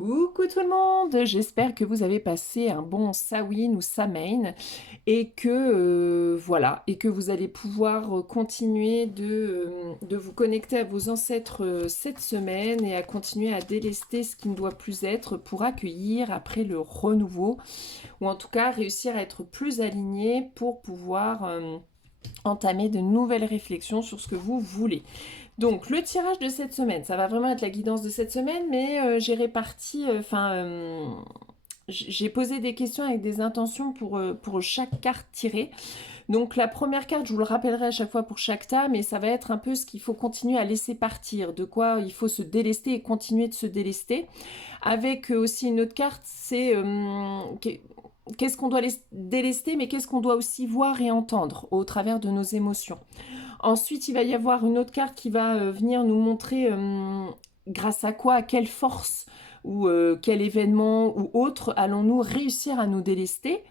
Coucou tout le monde, j'espère que vous avez passé un bon Samhain ou Samhain et que voilà et que vous allez pouvoir continuer de vous connecter à vos ancêtres cette semaine et à continuer à délester ce qui ne doit plus être pour accueillir après le renouveau ou en tout cas réussir à être plus aligné pour pouvoir entamer de nouvelles réflexions sur ce que vous voulez. Donc le tirage de cette semaine, ça va vraiment être la guidance de cette semaine, mais j'ai réparti, j'ai posé des questions avec des intentions pour chaque carte tirée. Donc la première carte, je vous le rappellerai à chaque fois pour chaque tas, mais ça va être un peu ce qu'il faut continuer à laisser partir, de quoi il faut se délester et continuer de se délester. Avec aussi une autre carte, c'est qu'est-ce qu'on doit délester, mais qu'est-ce qu'on doit aussi voir et entendre au travers de nos émotions. Ensuite, il va y avoir une autre carte qui va venir nous montrer grâce à quoi, à quelle force ou quel événement ou autre allons-nous réussir à nous délester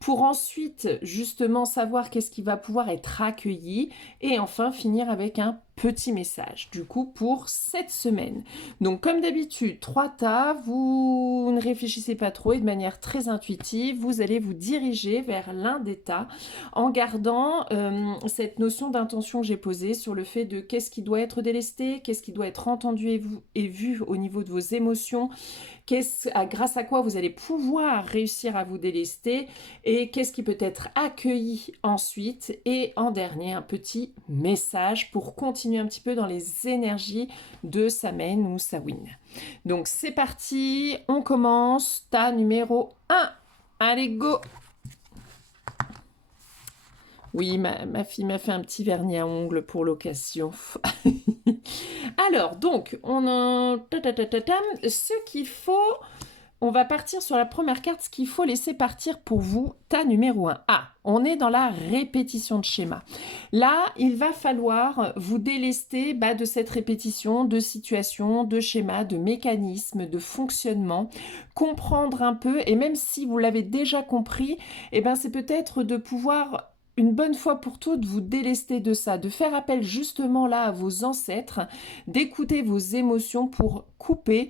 pour ensuite justement savoir qu'est-ce qui va pouvoir être accueilli et enfin finir avec un petit message du coup pour cette semaine. Donc comme d'habitude, 3 tas, vous ne réfléchissez pas trop et de manière très intuitive, vous allez vous diriger vers l'un des tas en gardant cette notion d'intention que j'ai posée sur le fait de qu'est-ce qui doit être délesté, qu'est-ce qui doit être entendu et vu au niveau de vos émotions, grâce à quoi vous allez pouvoir réussir à vous délester et qu'est-ce qui peut être accueilli ensuite et en dernier un petit message pour continuer un petit peu dans les énergies de Samhain ou Samhain. Donc c'est parti, on commence, tas numéro 1. Allez go! Oui, ma fille m'a fait un petit vernis à ongles pour l'occasion. Alors, donc, on a... Ce qu'il faut... On va partir sur la première carte, ce qu'il faut laisser partir pour vous, tas numéro 1. Ah, on est dans la répétition de schéma. Là, il va falloir vous délester de cette répétition de situations, de schémas, de mécanismes, de fonctionnement, comprendre un peu, et même si vous l'avez déjà compris, c'est peut-être de pouvoir une bonne fois pour toutes vous délester de ça, de faire appel justement là à vos ancêtres, d'écouter vos émotions pour couper,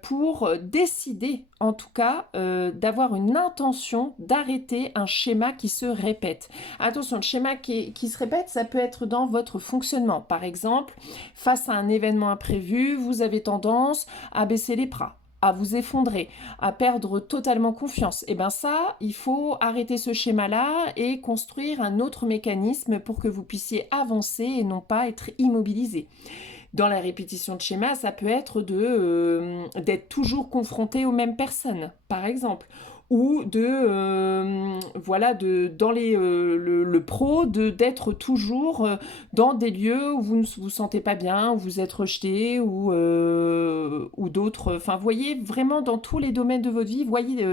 pour décider en tout cas d'avoir une intention d'arrêter un schéma qui se répète. Attention, le schéma qui se répète, ça peut être dans votre fonctionnement. Par exemple, face à un événement imprévu, vous avez tendance à baisser les bras, à vous effondrer, à perdre totalement confiance. Et bien ça, il faut arrêter ce schéma-là et construire un autre mécanisme pour que vous puissiez avancer et non pas être immobilisé. Dans la répétition de schéma, ça peut être d'être toujours confronté aux mêmes personnes, par exemple, ou le pro, d'être toujours dans des lieux où vous ne vous sentez pas bien, où vous êtes rejeté, ou d'autres. Enfin, voyez vraiment dans tous les domaines de votre vie, voyez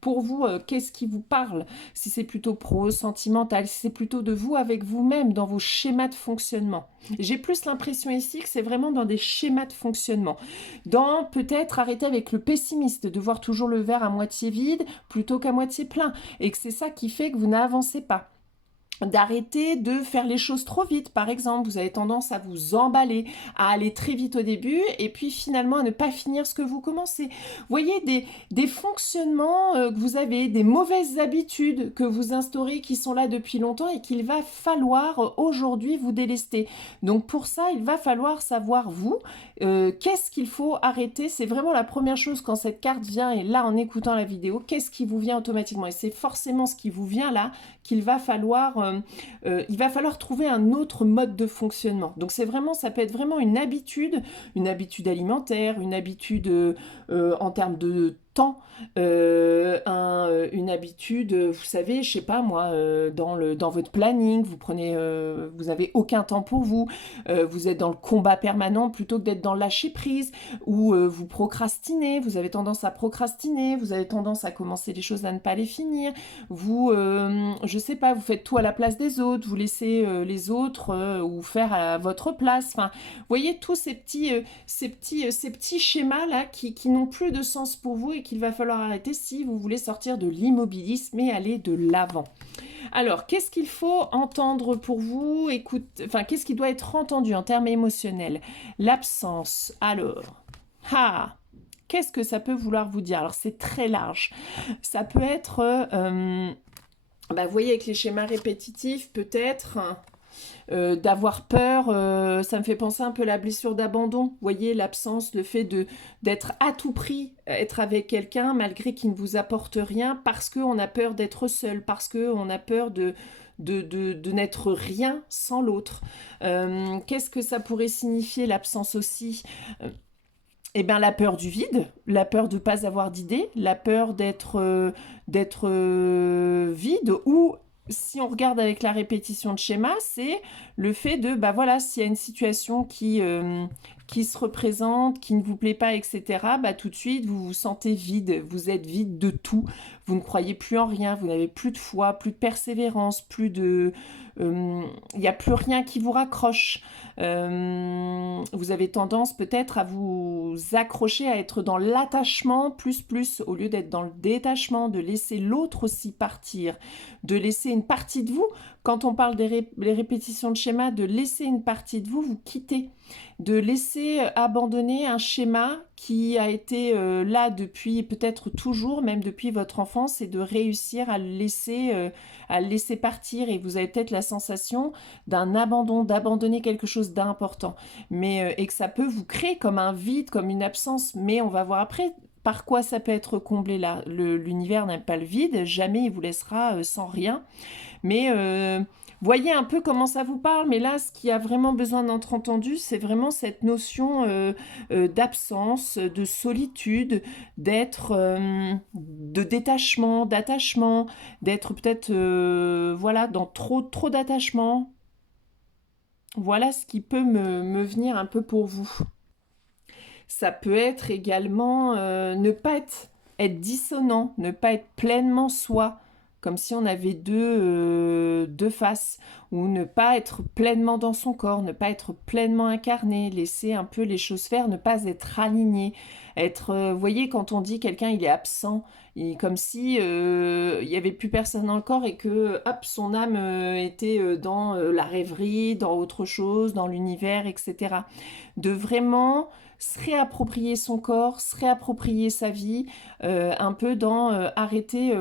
pour vous qu'est-ce qui vous parle. Si c'est plutôt pro, sentimental, si c'est plutôt de vous avec vous-même, dans vos schémas de fonctionnement. J'ai plus l'impression ici que c'est vraiment dans des schémas de fonctionnement. Dans peut-être arrêter avec le pessimiste, de voir toujours le verre à moitié vide plutôt qu'à moitié plein. Et que c'est ça qui fait que vous n'avancez pas. D'arrêter de faire les choses trop vite, par exemple, vous avez tendance à vous emballer, à aller très vite au début et puis finalement à ne pas finir ce que vous commencez. Vous voyez des fonctionnements que vous avez, des mauvaises habitudes que vous instaurez qui sont là depuis longtemps et qu'il va falloir aujourd'hui vous délester. Donc pour ça, il va falloir savoir vous, qu'est-ce qu'il faut arrêter. C'est vraiment la première chose quand cette carte vient et là en écoutant la vidéo, qu'est-ce qui vous vient automatiquement. Et c'est forcément ce qui vous vient là qu'il va falloir il va falloir trouver un autre mode de fonctionnement. Donc c'est vraiment, ça peut être vraiment une habitude alimentaire, une habitude en termes de temps, une habitude, vous savez, je sais pas moi, dans votre planning, vous avez aucun temps pour vous, vous êtes dans le combat permanent plutôt que d'être dans le lâcher prise, ou vous procrastinez, vous avez tendance à procrastiner, vous avez tendance à commencer les choses à ne pas les finir, vous, je sais pas, vous faites tout à la place des autres, vous laissez les autres ou faire à votre place, enfin, vous voyez tous ces petits schémas là qui n'ont plus de sens pour vous et qu'il va falloir arrêter si vous voulez sortir de l'immobilisme et aller de l'avant. Alors, qu'est-ce qu'il faut entendre pour vous? Qu'est-ce qui doit être entendu en termes émotionnels? L'absence. Alors, Qu'est-ce que ça peut vouloir vous dire? Alors c'est très large. Ça peut être, vous voyez avec les schémas répétitifs, peut-être d'avoir peur, ça me fait penser un peu à la blessure d'abandon. Vous voyez, l'absence, le fait d'être à tout prix, être avec quelqu'un malgré qu'il ne vous apporte rien, parce qu'on a peur d'être seul, parce qu'on a peur de n'être rien sans l'autre. Qu'est-ce que ça pourrait signifier l'absence aussi? Eh bien, la peur du vide, la peur de ne pas avoir d'idée, la peur d'être vide, ou si on regarde avec la répétition de schéma, c'est le fait de, bah voilà, s'il y a une situation qui se représente, qui ne vous plaît pas, etc., bah tout de suite, vous vous sentez vide, vous êtes vide de tout, vous ne croyez plus en rien, vous n'avez plus de foi, plus de persévérance, plus de... Il n'y a plus rien qui vous raccroche. Vous avez tendance peut-être à vous accrocher, à être dans l'attachement plus, au lieu d'être dans le détachement, de laisser l'autre aussi partir, de laisser une partie de vous. Quand on parle des répétitions de schéma, de laisser une partie de vous, vous quitter, de laisser abandonner un schéma qui a été là depuis peut-être toujours, même depuis votre enfance, et de réussir à le laisser partir. Et vous avez peut-être la sensation d'un abandon, d'abandonner quelque chose d'important, mais et que ça peut vous créer comme un vide, comme une absence. Mais on va voir après par quoi ça peut être comblé là. L'univers n'aime pas le vide, jamais il vous laissera sans rien. Mais voyez un peu comment ça vous parle. Mais là, ce qui a vraiment besoin d'être entendu, c'est vraiment cette notion d'absence, de solitude, de détachement, d'attachement, d'être peut-être voilà, dans trop d'attachement. Voilà ce qui peut me venir un peu pour vous. Ça peut être également ne pas être dissonant, ne pas être pleinement soi, comme si on avait deux faces, ou ne pas être pleinement dans son corps, ne pas être pleinement incarné, laisser un peu les choses faire, ne pas être aligné, vous voyez, quand on dit quelqu'un il est absent, comme si il n'y avait plus personne dans le corps et que hop, son âme était dans la rêverie, dans autre chose, dans l'univers, etc. De vraiment se réapproprier son corps, se réapproprier sa vie, un peu dans arrêter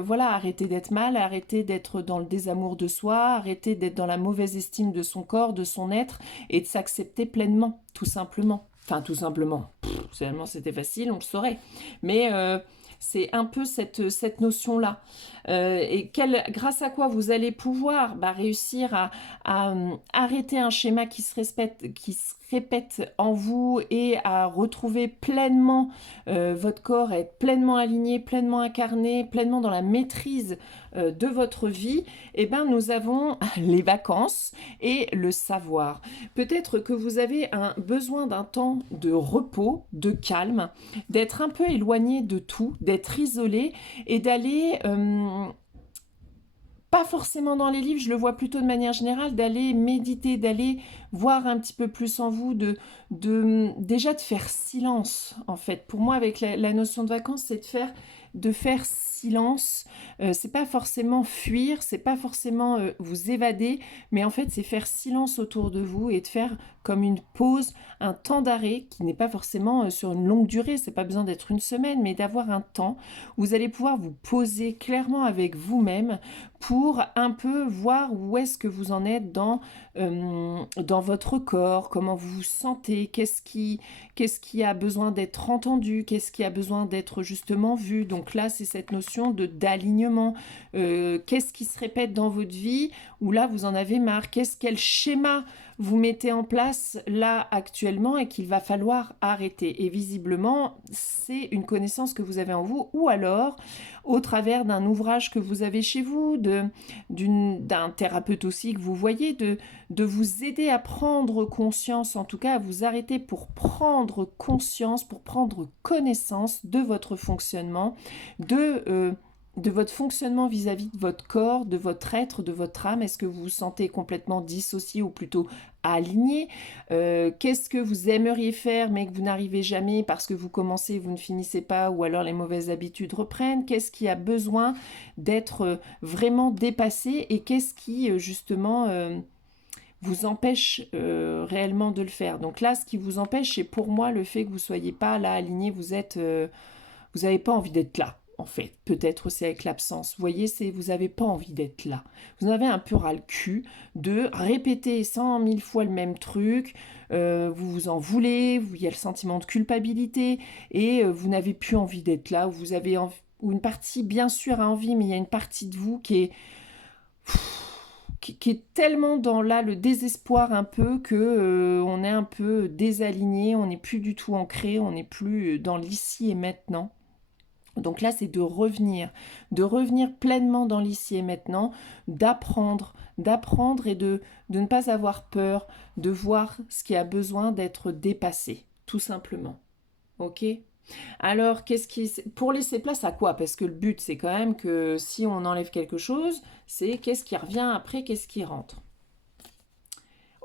d'être mal, arrêter d'être dans le désamour de soi, arrêter d'être dans la mauvaise estime de son corps, de son être, et de s'accepter pleinement, tout simplement. Enfin, tout simplement. Seulement, c'était facile, on le saurait. Mais c'est un peu cette notion-là. Et grâce à quoi vous allez pouvoir réussir à arrêter un schéma qui se répète en vous, et à retrouver pleinement votre corps, à être pleinement aligné, pleinement incarné, pleinement dans la maîtrise de votre vie. Et nous avons les vacances et le savoir. Peut-être que vous avez besoin d'un temps de repos, de calme, d'être un peu éloigné de tout, d'être isolé, et d'aller pas forcément dans les livres, je le vois plutôt de manière générale, d'aller méditer, d'aller voir un petit peu plus en vous, déjà de faire silence, en fait. Pour moi, avec la notion de vacances, c'est de faire silence. C'est pas forcément fuir, c'est pas forcément vous évader, mais en fait, c'est faire silence autour de vous et de faire comme une pause, un temps d'arrêt qui n'est pas forcément sur une longue durée, c'est pas besoin d'être une semaine, mais d'avoir un temps où vous allez pouvoir vous poser clairement avec vous-même pour un peu voir où est-ce que vous en êtes dans votre corps, comment vous vous sentez, qu'est-ce qui a besoin d'être entendu, qu'est-ce qui a besoin d'être justement vu. Donc là, c'est cette notion d'alignement. Qu'est-ce qui se répète dans votre vie où là, vous en avez marre? Quel schéma vous mettez en place là actuellement et qu'il va falloir arrêter? Et visiblement, c'est une connaissance que vous avez en vous, ou alors au travers d'un ouvrage que vous avez chez vous, d'un thérapeute aussi que vous voyez, de vous aider à prendre conscience, en tout cas à vous arrêter pour prendre conscience, pour prendre connaissance de votre fonctionnement, de votre fonctionnement vis-à-vis de votre corps, de votre être, de votre âme. Est-ce que vous vous sentez complètement dissocié ou plutôt aligné? Qu'est-ce que vous aimeriez faire mais que vous n'arrivez jamais parce que vous commencez, vous ne finissez pas, ou alors les mauvaises habitudes reprennent? Qu'est-ce qui a besoin d'être vraiment dépassé, et qu'est-ce qui justement vous empêche réellement de le faire. Donc là, ce qui vous empêche, c'est pour moi le fait que vous ne soyez pas là aligné, vous n'avez pas envie d'être là. En fait, peut-être aussi avec l'absence. Vous voyez, vous n'avez pas envie d'être là. Vous en avez un peu ras le cul de répéter 100 000 fois le même truc. Vous vous en voulez, il y a le sentiment de culpabilité et vous n'avez plus envie d'être là. Ou une partie, bien sûr, a envie, mais il y a une partie de vous qui est tellement dans là le désespoir un peu que on est un peu désaligné, on n'est plus du tout ancré, on n'est plus dans l'ici et maintenant. Donc là, c'est de revenir pleinement dans l'ici et maintenant, d'apprendre et de ne pas avoir peur, de voir ce qui a besoin d'être dépassé, tout simplement. Ok? Alors, pour laisser place à quoi? Parce que le but, c'est quand même que si on enlève quelque chose, c'est qu'est-ce qui revient après, qu'est-ce qui rentre.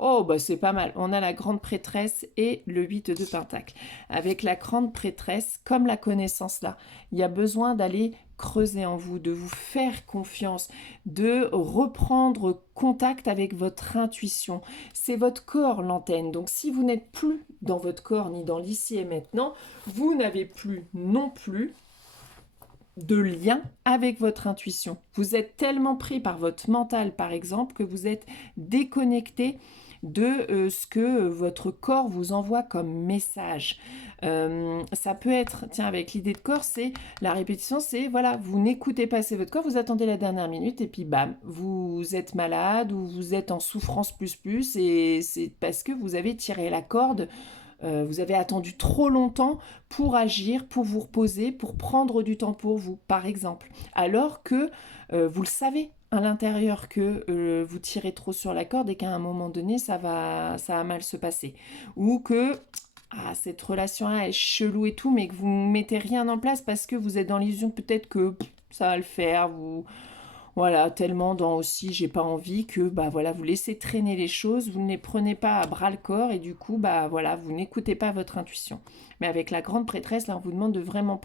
Oh, bah c'est pas mal. On a la grande prêtresse et le 8 de Pentacle. Avec la grande prêtresse, comme la connaissance là, il y a besoin d'aller creuser en vous, de vous faire confiance, de reprendre contact avec votre intuition. C'est votre corps l'antenne. Donc si vous n'êtes plus dans votre corps ni dans l'ici et maintenant, vous n'avez plus non plus de lien avec votre intuition. Vous êtes tellement pris par votre mental, par exemple, que vous êtes déconnecté de ce que votre corps vous envoie comme message. Ça peut être, tiens, avec l'idée de corps, c'est la répétition, c'est voilà, vous n'écoutez pas assez votre corps, vous attendez la dernière minute et puis bam, vous êtes malade ou vous êtes en souffrance plus et c'est parce que vous avez tiré la corde. Vous avez attendu trop longtemps pour agir, pour vous reposer, pour prendre du temps pour vous, par exemple. Alors que vous le savez à l'intérieur que vous tirez trop sur la corde et qu'à un moment donné, ça va mal se passer. Ou que cette relation-là est chelou et tout, mais que vous ne mettez rien en place parce que vous êtes dans l'illusion peut-être que ça va le faire, voilà, tellement dans aussi j'ai pas envie que bah voilà, vous laissez traîner les choses, vous ne les prenez pas à bras le corps et du coup bah voilà, vous n'écoutez pas votre intuition. Mais avec la grande prêtresse, là on vous demande de vraiment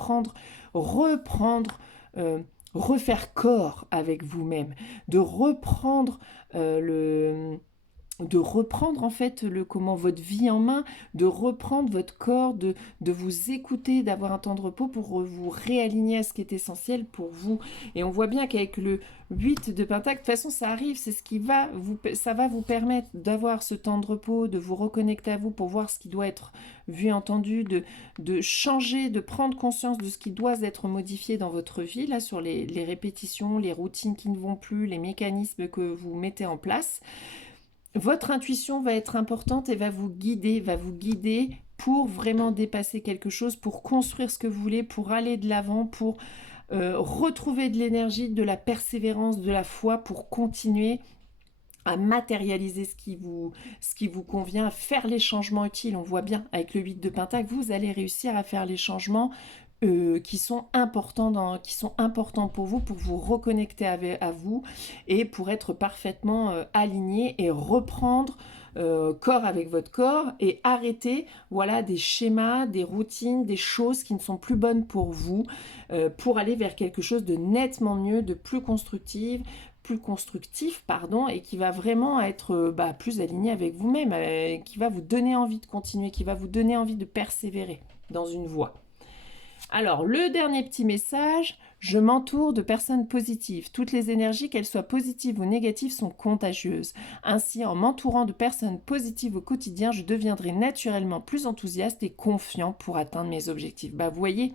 reprendre, refaire corps avec vous-même, de reprendre de reprendre en fait comment votre vie en main, de reprendre votre corps, de vous écouter, d'avoir un temps de repos pour vous réaligner à ce qui est essentiel pour vous. Et on voit bien qu'avec le 8 de Pentacle, de toute façon ça arrive, c'est ce qui ça va vous permettre d'avoir ce temps de repos, de vous reconnecter à vous pour voir ce qui doit être vu, entendu, de changer, de prendre conscience de ce qui doit être modifié dans votre vie, là sur les répétitions, les routines qui ne vont plus, les mécanismes que vous mettez en place. Votre intuition va être importante et va vous guider pour vraiment dépasser quelque chose, pour construire ce que vous voulez, pour aller de l'avant, pour retrouver de l'énergie, de la persévérance, de la foi, pour continuer à matérialiser ce qui vous convient, à faire les changements utiles. On voit bien avec le 8 de Pentacle, vous allez réussir à faire les changements qui sont importants pour vous reconnecter à vous et pour être parfaitement aligné et reprendre corps avec votre corps et arrêter voilà des schémas, des routines, des choses qui ne sont plus bonnes pour vous pour aller vers quelque chose de nettement mieux, de plus constructif, pardon, et qui va vraiment être plus aligné avec vous-même, qui va vous donner envie de continuer, qui va vous donner envie de persévérer dans une voie. Alors, le dernier petit message, je m'entoure de personnes positives. Toutes les énergies, qu'elles soient positives ou négatives, sont contagieuses. Ainsi, en m'entourant de personnes positives au quotidien, je deviendrai naturellement plus enthousiaste et confiant pour atteindre mes objectifs. Vous voyez,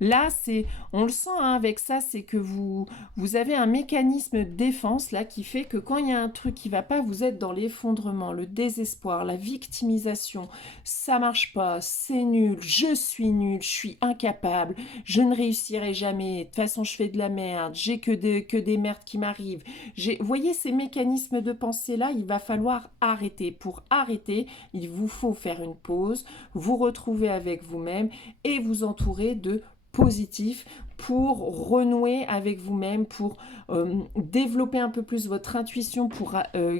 là, on le sent avec ça, c'est que vous avez un mécanisme de défense là qui fait que quand il y a un truc qui ne va pas, vous êtes dans l'effondrement, le désespoir, la victimisation. Ça marche pas, c'est nul, je suis incapable, je ne réussirai jamais. De toute façon, je fais de la merde, j'ai que des merdes qui m'arrivent. Vous voyez ces mécanismes de pensée là, il va falloir arrêter. Pour arrêter, il vous faut faire une pause, vous retrouver avec vous-même et vous entourer de positif pour renouer avec vous-même, pour développer un peu plus votre intuition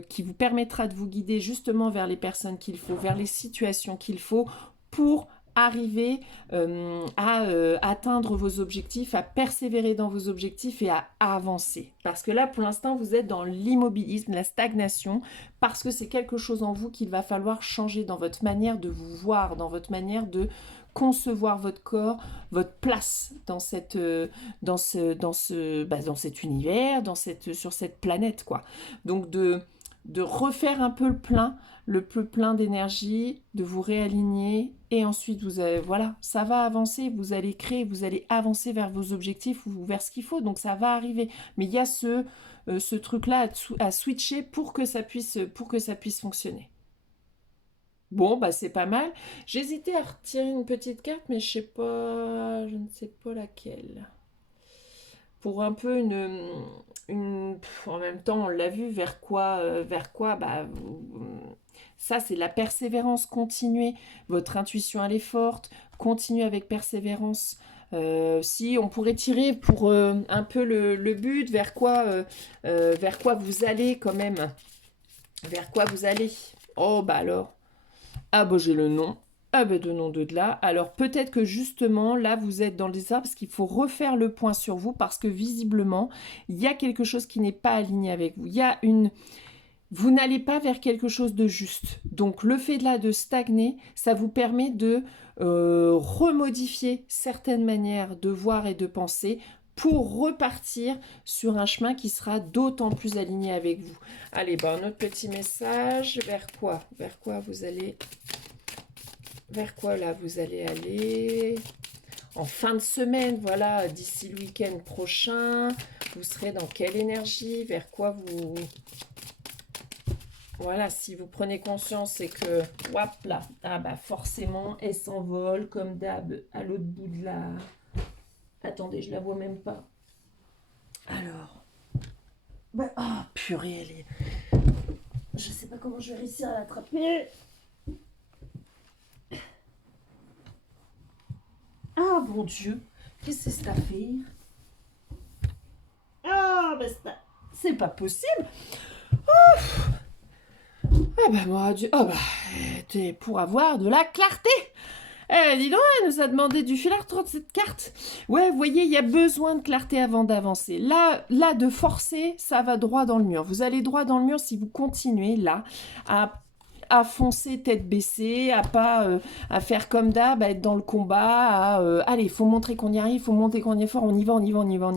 qui vous permettra de vous guider justement vers les personnes qu'il faut, vers les situations qu'il faut pour arriver à atteindre vos objectifs, à persévérer dans vos objectifs et à avancer. Parce que là, pour l'instant, vous êtes dans l'immobilisme, la stagnation, parce que c'est quelque chose en vous qu'il va falloir changer dans votre manière de vous voir, dans votre manière de concevoir votre corps, votre place dans dans cet univers, sur cette planète, quoi. Donc de refaire un peu le plein d'énergie, de vous réaligner, et ensuite voilà, ça va avancer, vous allez créer, vous allez avancer vers vos objectifs ou vers ce qu'il faut, donc ça va arriver. Mais il y a ce truc-là à switcher pour que ça puisse fonctionner. Bon, bah c'est pas mal. J'hésitais à retirer une petite carte, mais je ne sais pas laquelle. Pour un peu en même temps, on l'a vu, vers quoi, ça c'est la persévérance, continuez. Votre intuition elle est forte, continuez avec persévérance. Si on pourrait tirer pour un peu le but, vers quoi vous allez quand même, vers quoi vous allez. Oh bah alors. Ah bah j'ai le nom. Ah bah de nom de là. Alors peut-être que justement là vous êtes dans le désert parce qu'il faut refaire le point sur vous parce que visiblement il y a quelque chose qui n'est pas aligné avec vous. Vous n'allez pas vers quelque chose de juste. Donc le fait de stagner, ça vous permet de remodifier certaines manières de voir et de penser pour repartir sur un chemin qui sera d'autant plus aligné avec vous. Allez, un autre petit message. Vers quoi vous allez... Vers quoi là vous allez aller en fin de semaine, voilà, d'ici le week-end prochain. Vous serez dans quelle énergie? Vers quoi vous... Voilà, si vous prenez conscience, c'est que, hop là, ah bah forcément, elle s'envole comme d'hab à l'autre bout de la... Attendez, je la vois même pas. Alors, purée, elle est... Je sais pas comment je vais réussir à l'attraper. Ah, bon Dieu, qu'est-ce que c'est cette affaire? Ah, c'est pas possible. Ah bah, mon Dieu, t'es pour avoir de la clarté. Dis donc, elle nous a demandé du fil à retordre cette carte. Ouais, vous voyez, il y a besoin de clarté avant d'avancer. Là, de forcer, ça va droit dans le mur. Vous allez droit dans le mur si vous continuez là à foncer tête baissée, à faire comme d'hab, à être dans le combat, allez, il faut montrer qu'on y arrive, il faut montrer qu'on y est fort, on y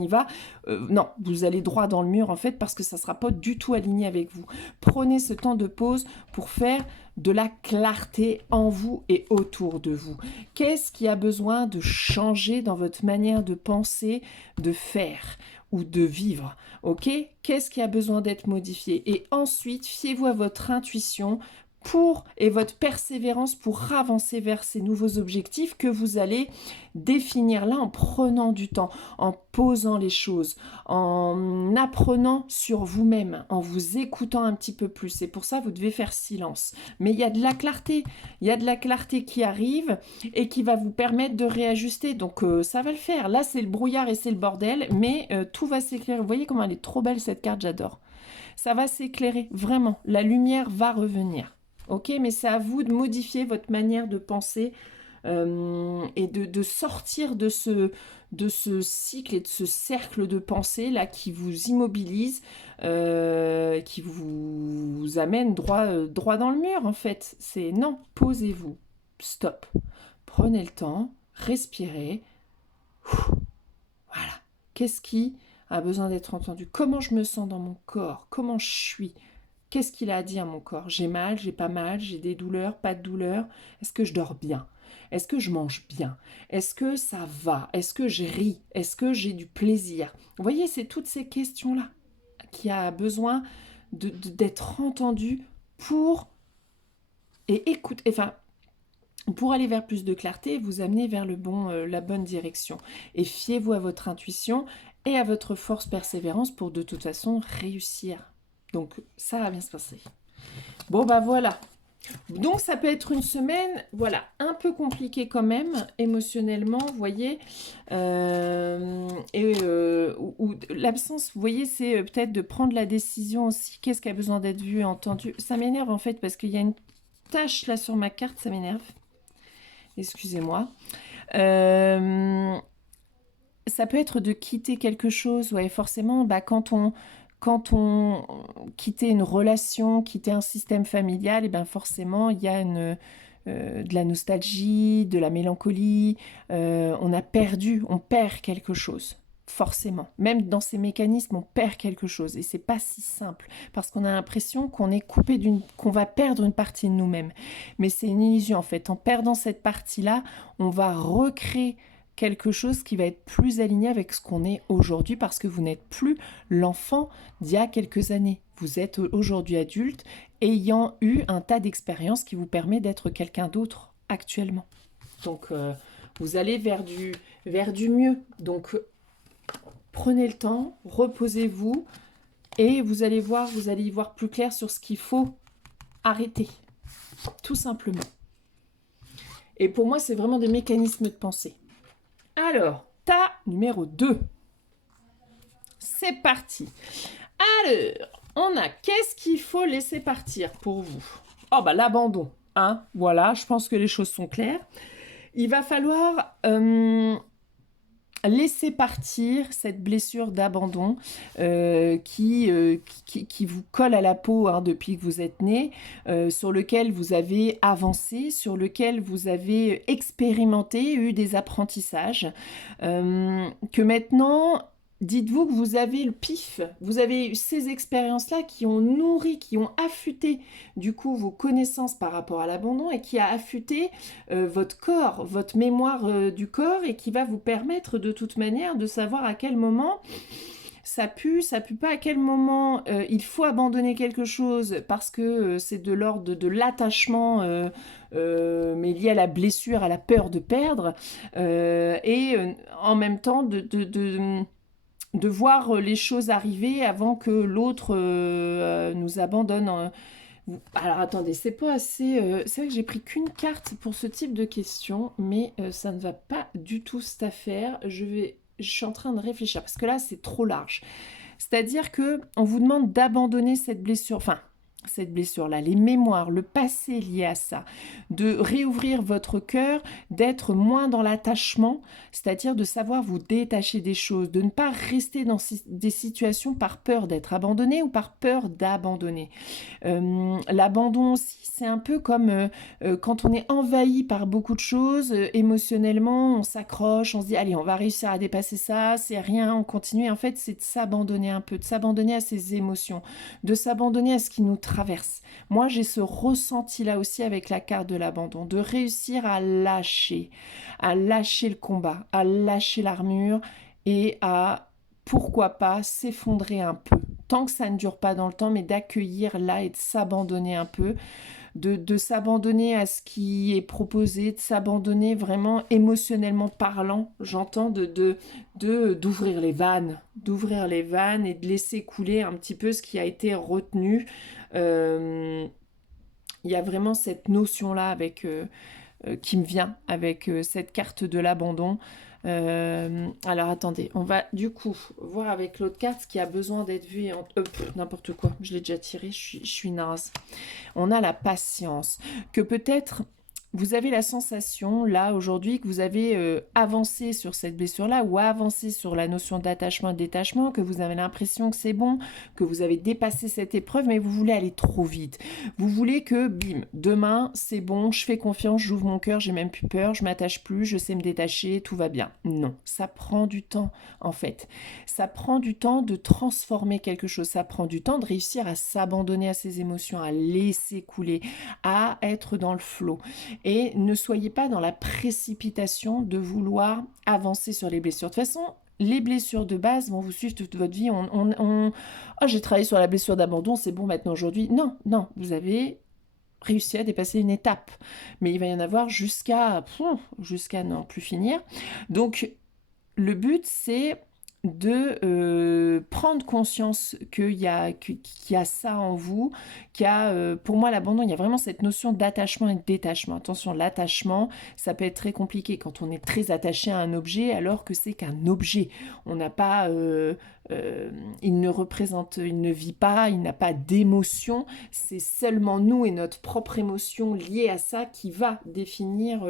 va. Non, vous allez droit dans le mur en fait parce que ça ne sera pas du tout aligné avec vous. Prenez ce temps de pause pour faire de la clarté en vous et autour de vous. Qu'est-ce qui a besoin de changer dans votre manière de penser, de faire ou de vivre, ok? Qu'est-ce qui a besoin d'être modifié? Et ensuite, fiez-vous à votre intuition et votre persévérance pour avancer vers ces nouveaux objectifs que vous allez définir là en prenant du temps, en posant les choses, en apprenant sur vous-même, en vous écoutant un petit peu plus. Et pour ça, vous devez faire silence. Mais il y a de la clarté. Il y a de la clarté qui arrive et qui va vous permettre de réajuster. Donc, ça va le faire. Là, c'est le brouillard et c'est le bordel, mais tout va s'éclairer. Vous voyez comment elle est trop belle, cette carte, j'adore. Ça va s'éclairer, vraiment. La lumière va revenir. Ok, mais c'est à vous de modifier votre manière de penser et de sortir de ce cycle et de ce cercle de pensée là qui vous immobilise, qui vous amène droit dans le mur en fait. C'est non, posez-vous, stop, prenez le temps, respirez. Voilà. Qu'est-ce qui a besoin d'être entendu? Comment je me sens dans mon corps? Comment je suis? Qu'est-ce qu'il a à dire mon corps? J'ai mal, j'ai pas mal, j'ai des douleurs, pas de douleurs. Est-ce que je dors bien? Est-ce que je mange bien? Est-ce que ça va? Est-ce que je ris? Est-ce que j'ai du plaisir? Vous voyez, c'est toutes ces questions-là qui a besoin d'être entendues pour pour aller vers plus de clarté, vous amener vers la bonne direction. Et fiez-vous à votre intuition et à votre force persévérance pour de toute façon réussir. Donc, ça va bien se passer. Bon, voilà. Donc, ça peut être une semaine, voilà, un peu compliquée quand même, émotionnellement, vous voyez. L'absence, vous voyez, c'est peut-être de prendre la décision aussi. Qu'est-ce qui a besoin d'être vu, entendu? Ça m'énerve, en fait, parce qu'il y a une tache, là, sur ma carte, ça m'énerve. Excusez-moi. Euh, Ça peut être de quitter quelque chose, ouais, forcément, bah, quand on quittait une relation, quittait un système familial, et ben forcément, il y a de la nostalgie, de la mélancolie, on perd quelque chose. Forcément. Même dans ces mécanismes, on perd quelque chose. Et c'est pas si simple. Parce qu'on a l'impression qu'on est coupé qu'on va perdre une partie de nous-mêmes. Mais c'est une illusion, en fait. En perdant cette partie-là, on va recréer quelque chose qui va être plus aligné avec ce qu'on est aujourd'hui parce que vous n'êtes plus l'enfant d'il y a quelques années. Vous êtes aujourd'hui adulte ayant eu un tas d'expériences qui vous permet d'être quelqu'un d'autre actuellement. Donc vous allez vers du mieux. Donc prenez le temps, reposez-vous et vous allez y voir plus clair sur ce qu'il faut arrêter. Tout simplement. Et pour moi, c'est vraiment des mécanismes de pensée. Alors, tas numéro 2. C'est parti. Alors, on a qu'est-ce qu'il faut laisser partir pour vous? Oh bah l'abandon, hein. Voilà, je pense que les choses sont claires. Il va falloir laisser partir cette blessure d'abandon qui vous colle à la peau hein, depuis que vous êtes né, sur lequel vous avez avancé, sur lequel vous avez expérimenté, eu des apprentissages, que maintenant dites-vous que vous avez le pif, vous avez eu ces expériences-là qui ont nourri, qui ont affûté du coup vos connaissances par rapport à l'abandon et qui a affûté votre corps, votre mémoire du corps et qui va vous permettre de toute manière de savoir à quel moment ça pue pas, à quel moment il faut abandonner quelque chose parce que c'est de l'ordre de l'attachement mais lié à la blessure, à la peur de perdre et en même temps de voir les choses arriver avant que l'autre nous abandonne. Alors attendez, c'est pas assez. C'est vrai que j'ai pris qu'une carte pour ce type de question, mais ça ne va pas du tout cette affaire. Je suis en train de réfléchir parce que là c'est trop large. C'est-à-dire que on vous demande d'abandonner cette blessure. Enfin, cette blessure-là, les mémoires, le passé lié à ça, de réouvrir votre cœur, d'être moins dans l'attachement, c'est-à-dire de savoir vous détacher des choses, de ne pas rester dans des situations par peur d'être abandonné ou par peur d'abandonner. L'abandon aussi, c'est un peu comme quand on est envahi par beaucoup de choses, émotionnellement, on s'accroche, on se dit, allez, on va réussir à dépasser ça, c'est rien, on continue. En fait, c'est de s'abandonner un peu, de s'abandonner à ses émotions, de s'abandonner à ce qui nous traverse. Moi, j'ai ce ressenti-là aussi avec la carte de l'abandon, de réussir à lâcher le combat, à lâcher l'armure et à pourquoi pas s'effondrer un peu. Tant que ça ne dure pas dans le temps, mais d'accueillir là et de s'abandonner un peu, de s'abandonner à ce qui est proposé, de s'abandonner vraiment émotionnellement parlant, j'entends, d'ouvrir les vannes et de laisser couler un petit peu ce qui a été retenu. Il y a vraiment cette notion-là qui me vient avec cette carte de l'abandon. Alors attendez, on va du coup voir avec l'autre carte ce qui a besoin d'être vu. N'importe quoi, je l'ai déjà tiré, je suis naze. On a la patience, que peut-être vous avez la sensation, là, aujourd'hui, que vous avez avancé sur cette blessure-là ou avancé sur la notion d'attachement et de détachement, que vous avez l'impression que c'est bon, que vous avez dépassé cette épreuve, mais vous voulez aller trop vite. Vous voulez que, bim, demain, c'est bon, je fais confiance, j'ouvre mon cœur, j'ai même plus peur, je m'attache plus, je sais me détacher, tout va bien. Non, ça prend du temps, en fait. Ça prend du temps de transformer quelque chose, ça prend du temps de réussir à s'abandonner à ses émotions, à laisser couler, à être dans le flot. Et ne soyez pas dans la précipitation de vouloir avancer sur les blessures. De toute façon, les blessures de base vont vous suivre toute votre vie. Oh, j'ai travaillé sur la blessure d'abandon, c'est bon maintenant aujourd'hui. Non, non, vous avez réussi à dépasser une étape. Mais il va y en avoir jusqu'à n'en plus finir. Donc, le but, c'est de prendre conscience qu'il y a ça en vous, qu'il y a, pour moi, l'abandon, il y a vraiment cette notion d'attachement et de détachement. Attention, l'attachement, ça peut être très compliqué quand on est très attaché à un objet, alors que c'est qu'un objet. On n'a pas, il ne représente, il ne vit pas, il n'a pas d'émotion. C'est seulement nous et notre propre émotion liée à ça qui va définir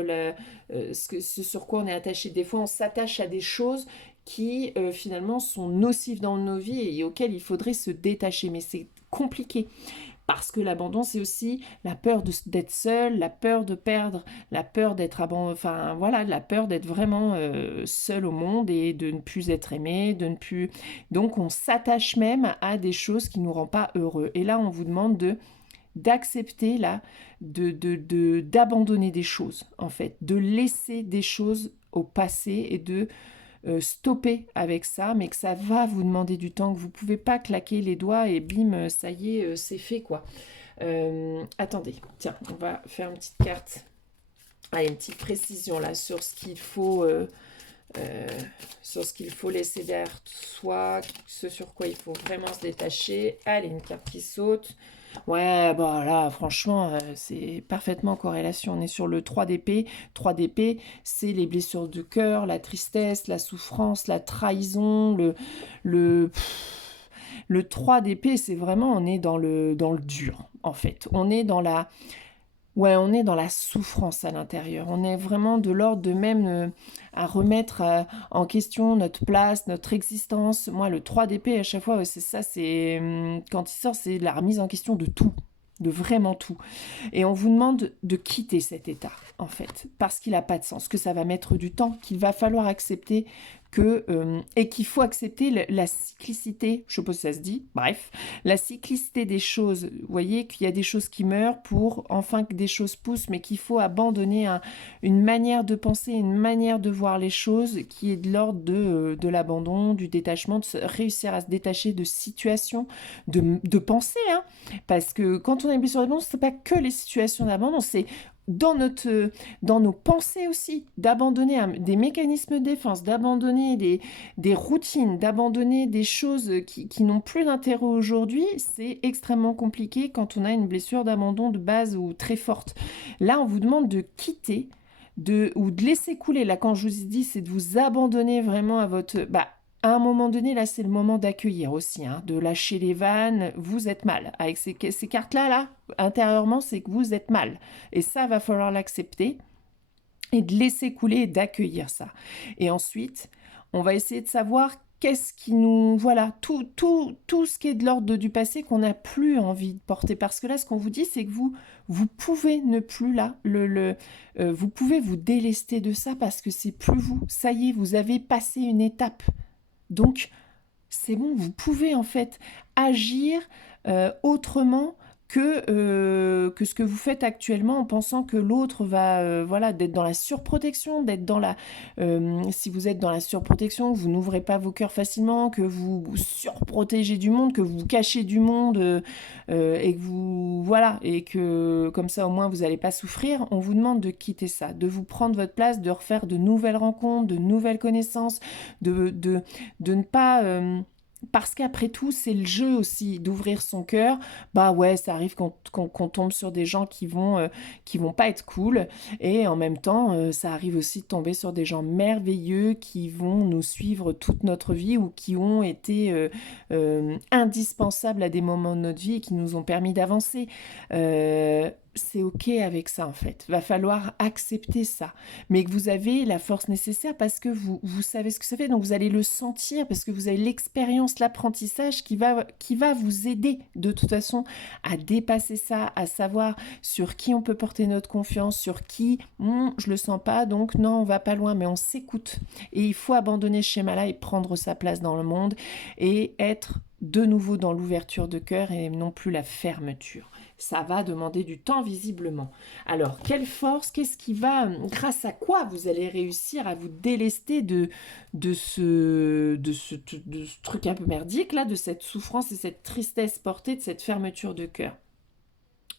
ce sur quoi on est attaché. Des fois, on s'attache à des choses qui finalement sont nocives dans nos vies et auxquelles il faudrait se détacher. Mais c'est compliqué parce que l'abandon, c'est aussi la peur d'être seul, la peur de perdre, la peur d'être abandonné, enfin voilà, la peur d'être vraiment seul au monde et de ne plus être aimé, de ne plus... Donc on s'attache même à des choses qui ne nous rendent pas heureux. Et là, on vous demande d'accepter là, d'abandonner des choses en fait, de laisser des choses au passé et de stopper avec ça, mais que ça va vous demander du temps, que vous pouvez pas claquer les doigts et bim, ça y est, c'est fait quoi. Attendez, tiens, on va faire une petite carte. Ah, une petite précision là sur ce qu'il faut, sur ce qu'il faut laisser derrière soi, ce sur quoi il faut vraiment se détacher. Allez, une carte qui saute. Ouais, bah là, franchement, c'est parfaitement en corrélation. On est sur le 3 d'épée. 3 d'épée, c'est les blessures de cœur, la tristesse, la souffrance, la trahison, le, le 3 d'épée, c'est vraiment, on est dans le dur, en fait. On est dans la... Ouais, on est dans la souffrance à l'intérieur. On est vraiment de l'ordre de même à remettre en question notre place, notre existence. Moi, le 3 d'épée, à chaque fois, ouais, c'est ça, c'est quand il sort, c'est la remise en question de tout, de vraiment tout. Et on vous demande de quitter cet état, en fait, parce qu'il n'a pas de sens, que ça va mettre du temps, qu'il va falloir accepter et qu'il faut accepter la cyclicité, je ne sais pas si ça se dit, bref, la cyclicité des choses. Vous voyez qu'il y a des choses qui meurent pour enfin que des choses poussent, mais qu'il faut abandonner une manière de penser, une manière de voir les choses qui est de l'ordre de l'abandon, du détachement, réussir à se détacher de situations, de pensées, hein. Parce que quand on a une blessure d'abandon, ce n'est pas que les situations d'abandon, c'est dans nos pensées aussi, d'abandonner des mécanismes de défense, d'abandonner des routines, d'abandonner des choses qui n'ont plus d'intérêt aujourd'hui, c'est extrêmement compliqué quand on a une blessure d'abandon de base ou très forte. Là, on vous demande de quitter ou de laisser couler. Là, quand je vous ai dit, c'est de vous abandonner vraiment à votre... Bah, à un moment donné, là, c'est le moment d'accueillir aussi, hein, de lâcher les vannes. Vous êtes mal. Avec ces cartes-là, là, intérieurement, c'est que vous êtes mal. Et ça, va falloir l'accepter et de laisser couler et d'accueillir ça. Et ensuite, on va essayer de savoir qu'est-ce qui nous... Voilà, tout ce qui est de l'ordre du passé qu'on n'a plus envie de porter. Parce que là, ce qu'on vous dit, c'est que vous pouvez ne plus là, vous pouvez vous délester de ça parce que c'est plus vous. Ça y est, vous avez passé une étape. Donc, c'est bon, vous pouvez en fait agir autrement que ce que vous faites actuellement en pensant que l'autre va, voilà, d'être dans la surprotection, d'être dans la... si vous êtes dans la surprotection, vous n'ouvrez pas vos cœurs facilement, que vous surprotégez du monde, que vous vous cachez du monde et que vous... Voilà, et que comme ça au moins vous n'allez pas souffrir, on vous demande de quitter ça, de vous prendre votre place, de refaire de nouvelles rencontres, de nouvelles connaissances, de ne pas... parce qu'après tout, c'est le jeu aussi d'ouvrir son cœur. Bah ouais, ça arrive qu'on tombe sur des gens qui vont pas être cool. Et en même temps, ça arrive aussi de tomber sur des gens merveilleux qui vont nous suivre toute notre vie ou qui ont été indispensables à des moments de notre vie et qui nous ont permis d'avancer. C'est ok avec ça en fait. Va falloir accepter ça. Mais que vous avez la force nécessaire parce que vous savez ce que ça fait. Donc vous allez le sentir parce que vous avez l'expérience, l'apprentissage qui va vous aider de toute façon à dépasser ça, à savoir sur qui on peut porter notre confiance, sur qui je le sens pas, donc non, on va pas loin, mais on s'écoute. Et il faut abandonner ce schéma-là et prendre sa place dans le monde et être de nouveau dans l'ouverture de cœur et non plus la fermeture. Ça va demander du temps visiblement. Alors, quelle force, qu'est-ce qui va, grâce à quoi vous allez réussir à vous délester de ce truc un peu merdique, là, de cette souffrance et cette tristesse portée, de cette fermeture de cœur.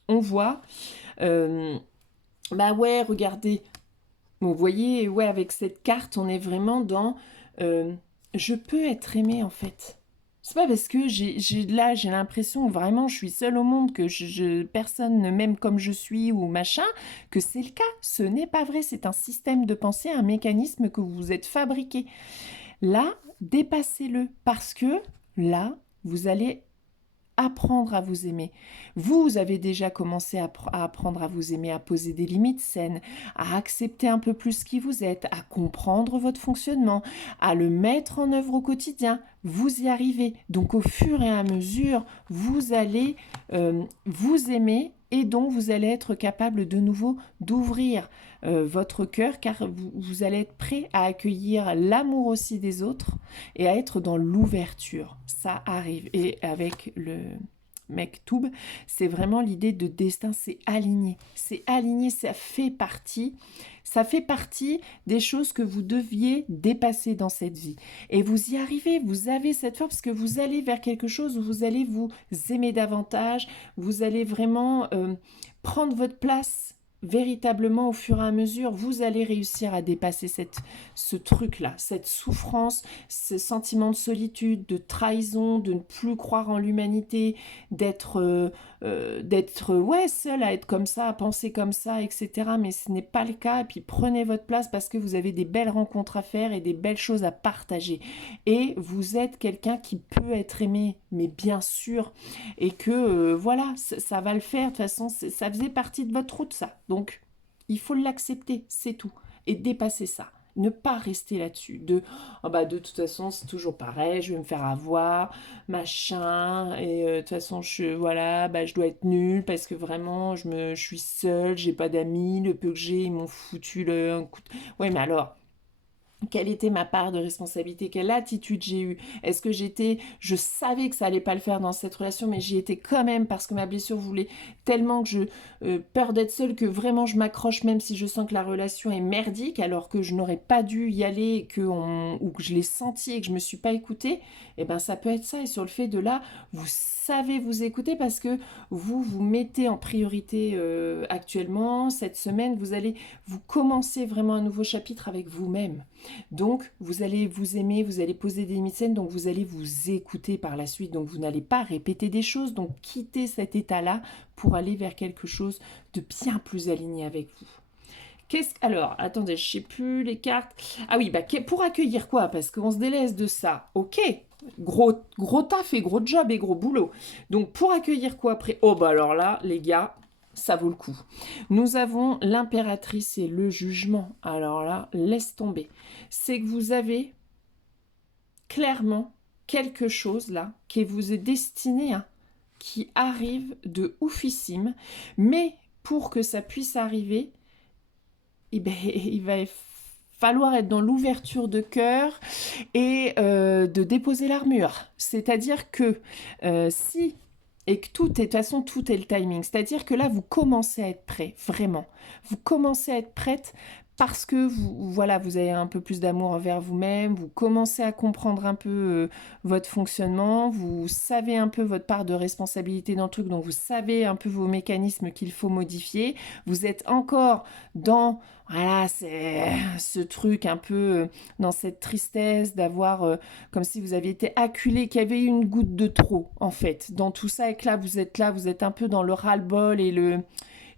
On voit, bah ouais, regardez, vous voyez, ouais, avec cette carte, on est vraiment dans je peux être aimée en fait. C'est pas parce que j'ai l'impression que vraiment je suis seule au monde, que personne ne m'aime comme je suis ou machin, que c'est le cas. Ce n'est pas vrai, c'est un système de pensée, un mécanisme que vous vous êtes fabriqué. Là, dépassez-le parce que là, vous allez apprendre à vous aimer. Vous avez déjà commencé à apprendre à vous aimer, à poser des limites saines, à accepter un peu plus qui vous êtes, à comprendre votre fonctionnement, à le mettre en œuvre au quotidien. Vous y arrivez. Donc au fur et à mesure, vous allez vous aimer et donc vous allez être capable de nouveau d'ouvrir votre cœur car vous allez être prêt à accueillir l'amour aussi des autres et à être dans l'ouverture. Ça arrive. Et avec le Mektoub, c'est vraiment l'idée de destin, c'est aligné. C'est aligné, ça fait partie des choses que vous deviez dépasser dans cette vie. Et vous y arrivez, vous avez cette force parce que vous allez vers quelque chose où vous allez vous aimer davantage, vous allez vraiment prendre votre place véritablement au fur et à mesure, vous allez réussir à dépasser ce truc-là, cette souffrance, ce sentiment de solitude, de trahison, de ne plus croire en l'humanité, d'être ouais, seul à être comme ça, à penser comme ça, etc. Mais ce n'est pas le cas. Et puis prenez votre place parce que vous avez des belles rencontres à faire et des belles choses à partager. Et vous êtes quelqu'un qui peut être aimé, mais bien sûr, et que voilà, ça va le faire. De toute façon, ça faisait partie de votre route, ça. Donc, il faut l'accepter, c'est tout. Et dépasser ça. Ne pas rester là-dessus. Oh bah, de toute façon, c'est toujours pareil, je vais me faire avoir, machin, et de toute façon, voilà, bah, je dois être nulle parce que vraiment, je suis seule, j'ai pas d'amis, le peu que j'ai, ils m'ont foutu un coup de... Ouais, mais alors, quelle était ma part de responsabilité? Quelle attitude j'ai eue? Est-ce que je savais que ça allait pas le faire dans cette relation, mais j'y étais quand même parce que ma blessure voulait tellement que peur d'être seule que vraiment je m'accroche même si je sens que la relation est merdique alors que je n'aurais pas dû y aller ou que je l'ai senti et que je me suis pas écoutée. Et ben ça peut être ça. Et sur le fait de là, vous savez vous écouter parce que vous mettez en priorité actuellement cette semaine. Vous commencez vraiment un nouveau chapitre avec vous-même. Donc, vous allez vous aimer, vous allez poser des limites saines, donc vous allez vous écouter par la suite. Donc, vous n'allez pas répéter des choses, donc quittez cet état-là pour aller vers quelque chose de bien plus aligné avec vous. Alors, attendez, je sais plus les cartes. Ah oui, bah pour accueillir quoi? Parce qu'on se délaisse de ça. Ok, gros taf et gros job et gros boulot. Donc pour accueillir quoi après? Oh bah alors là, les gars, ça vaut le coup. Nous avons l'impératrice et le jugement. Alors là, laisse tomber. C'est que vous avez clairement quelque chose là qui vous est destiné, hein, qui arrive de oufissime, mais pour que ça puisse arriver, eh ben, il va falloir être dans l'ouverture de cœur et de déposer l'armure. C'est-à-dire que si et que tout est, de toute façon, tout est le timing. C'est-à-dire que là, vous commencez à être prêt, vraiment. Vous commencez à être prête parce que voilà, vous avez un peu plus d'amour envers vous-même, vous commencez à comprendre un peu votre fonctionnement, vous savez un peu votre part de responsabilité dans le truc, donc vous savez un peu vos mécanismes qu'il faut modifier. Vous êtes encore dans, voilà, c'est ce truc un peu dans cette tristesse d'avoir comme si vous aviez été acculé, qu'il y avait une goutte de trop, en fait, dans tout ça, et que là, vous êtes un peu dans le ras-le-bol et le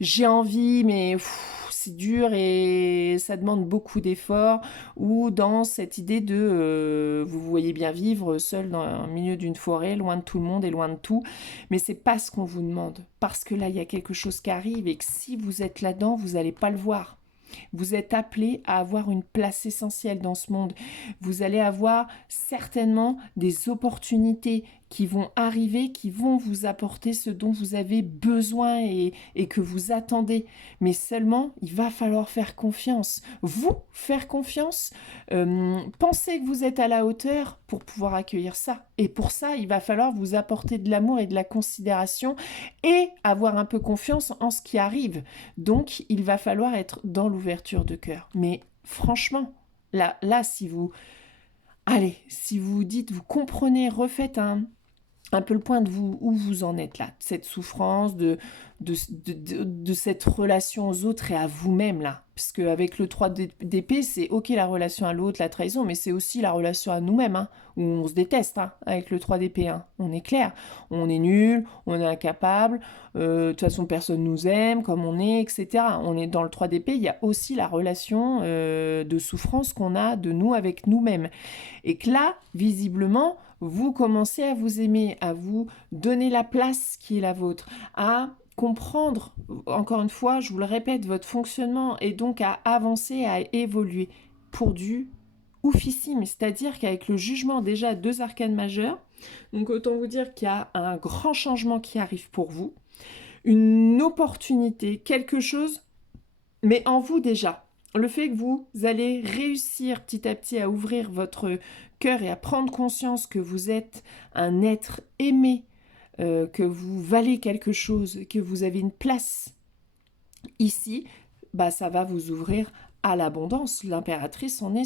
j'ai envie, mais c'est dur et ça demande beaucoup d'efforts, ou dans cette idée de vous voyez bien vivre seul dans le milieu d'une forêt, loin de tout le monde et loin de tout, mais c'est pas ce qu'on vous demande, parce que là, il y a quelque chose qui arrive et que si vous êtes là-dedans, vous n'allez pas le voir. Vous êtes appelé à avoir une place essentielle dans ce monde. Vous allez avoir certainement des opportunités qui vont arriver, qui vont vous apporter ce dont vous avez besoin et que vous attendez. Mais seulement, il va falloir faire confiance. Vous, faire confiance, pensez que vous êtes à la hauteur pour pouvoir accueillir ça. Et pour ça, il va falloir vous apporter de l'amour et de la considération et avoir un peu confiance en ce qui arrive. Donc, il va falloir être dans l'ouverture de cœur. Mais franchement, là, si vous... Allez, si vous dites, vous comprenez, refaites un peu le point de vous, où vous en êtes là, cette souffrance, de de cette relation aux autres et à vous-même là. Parce qu'avec le 3 d'épée, c'est ok la relation à l'autre, la trahison, mais c'est aussi la relation à nous-mêmes, hein, où on se déteste hein, avec le 3 d'épée. Hein. On est clair, on est nul, on est incapable, de toute façon personne nous aime comme on est, etc. On est dans le 3 d'épée, il y a aussi la relation de souffrance qu'on a de nous avec nous-mêmes. Et que là, visiblement, vous commencez à vous aimer, à vous donner la place qui est la vôtre, à comprendre, encore une fois, je vous le répète, votre fonctionnement et donc à avancer, à évoluer pour du oufissime. C'est-à-dire qu'avec le jugement déjà 2 arcanes majeures, donc autant vous dire qu'il y a un grand changement qui arrive pour vous, une opportunité, quelque chose, mais en vous déjà. Le fait que vous allez réussir petit à petit à ouvrir votre cœur et à prendre conscience que vous êtes un être aimé, que vous valez quelque chose, que vous avez une place ici, bah ça va vous ouvrir à l'abondance. L'impératrice, on est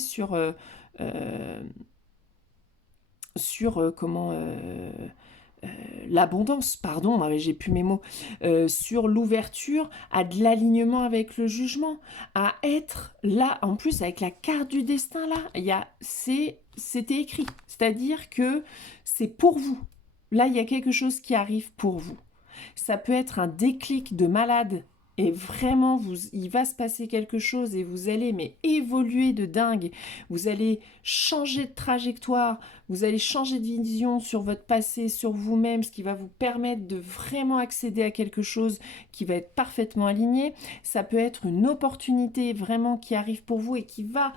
l'abondance, pardon, j'ai plus mes mots, sur l'ouverture à de l'alignement avec le jugement, à être là, en plus avec la carte du destin là, c'était écrit, c'est-à-dire que c'est pour vous. Là, il y a quelque chose qui arrive pour vous. Ça peut être un déclic de malade et vraiment, il va se passer quelque chose et vous allez évoluer de dingue. Vous allez changer de trajectoire, vous allez changer de vision sur votre passé, sur vous-même, ce qui va vous permettre de vraiment accéder à quelque chose qui va être parfaitement aligné. Ça peut être une opportunité vraiment qui arrive pour vous et qui va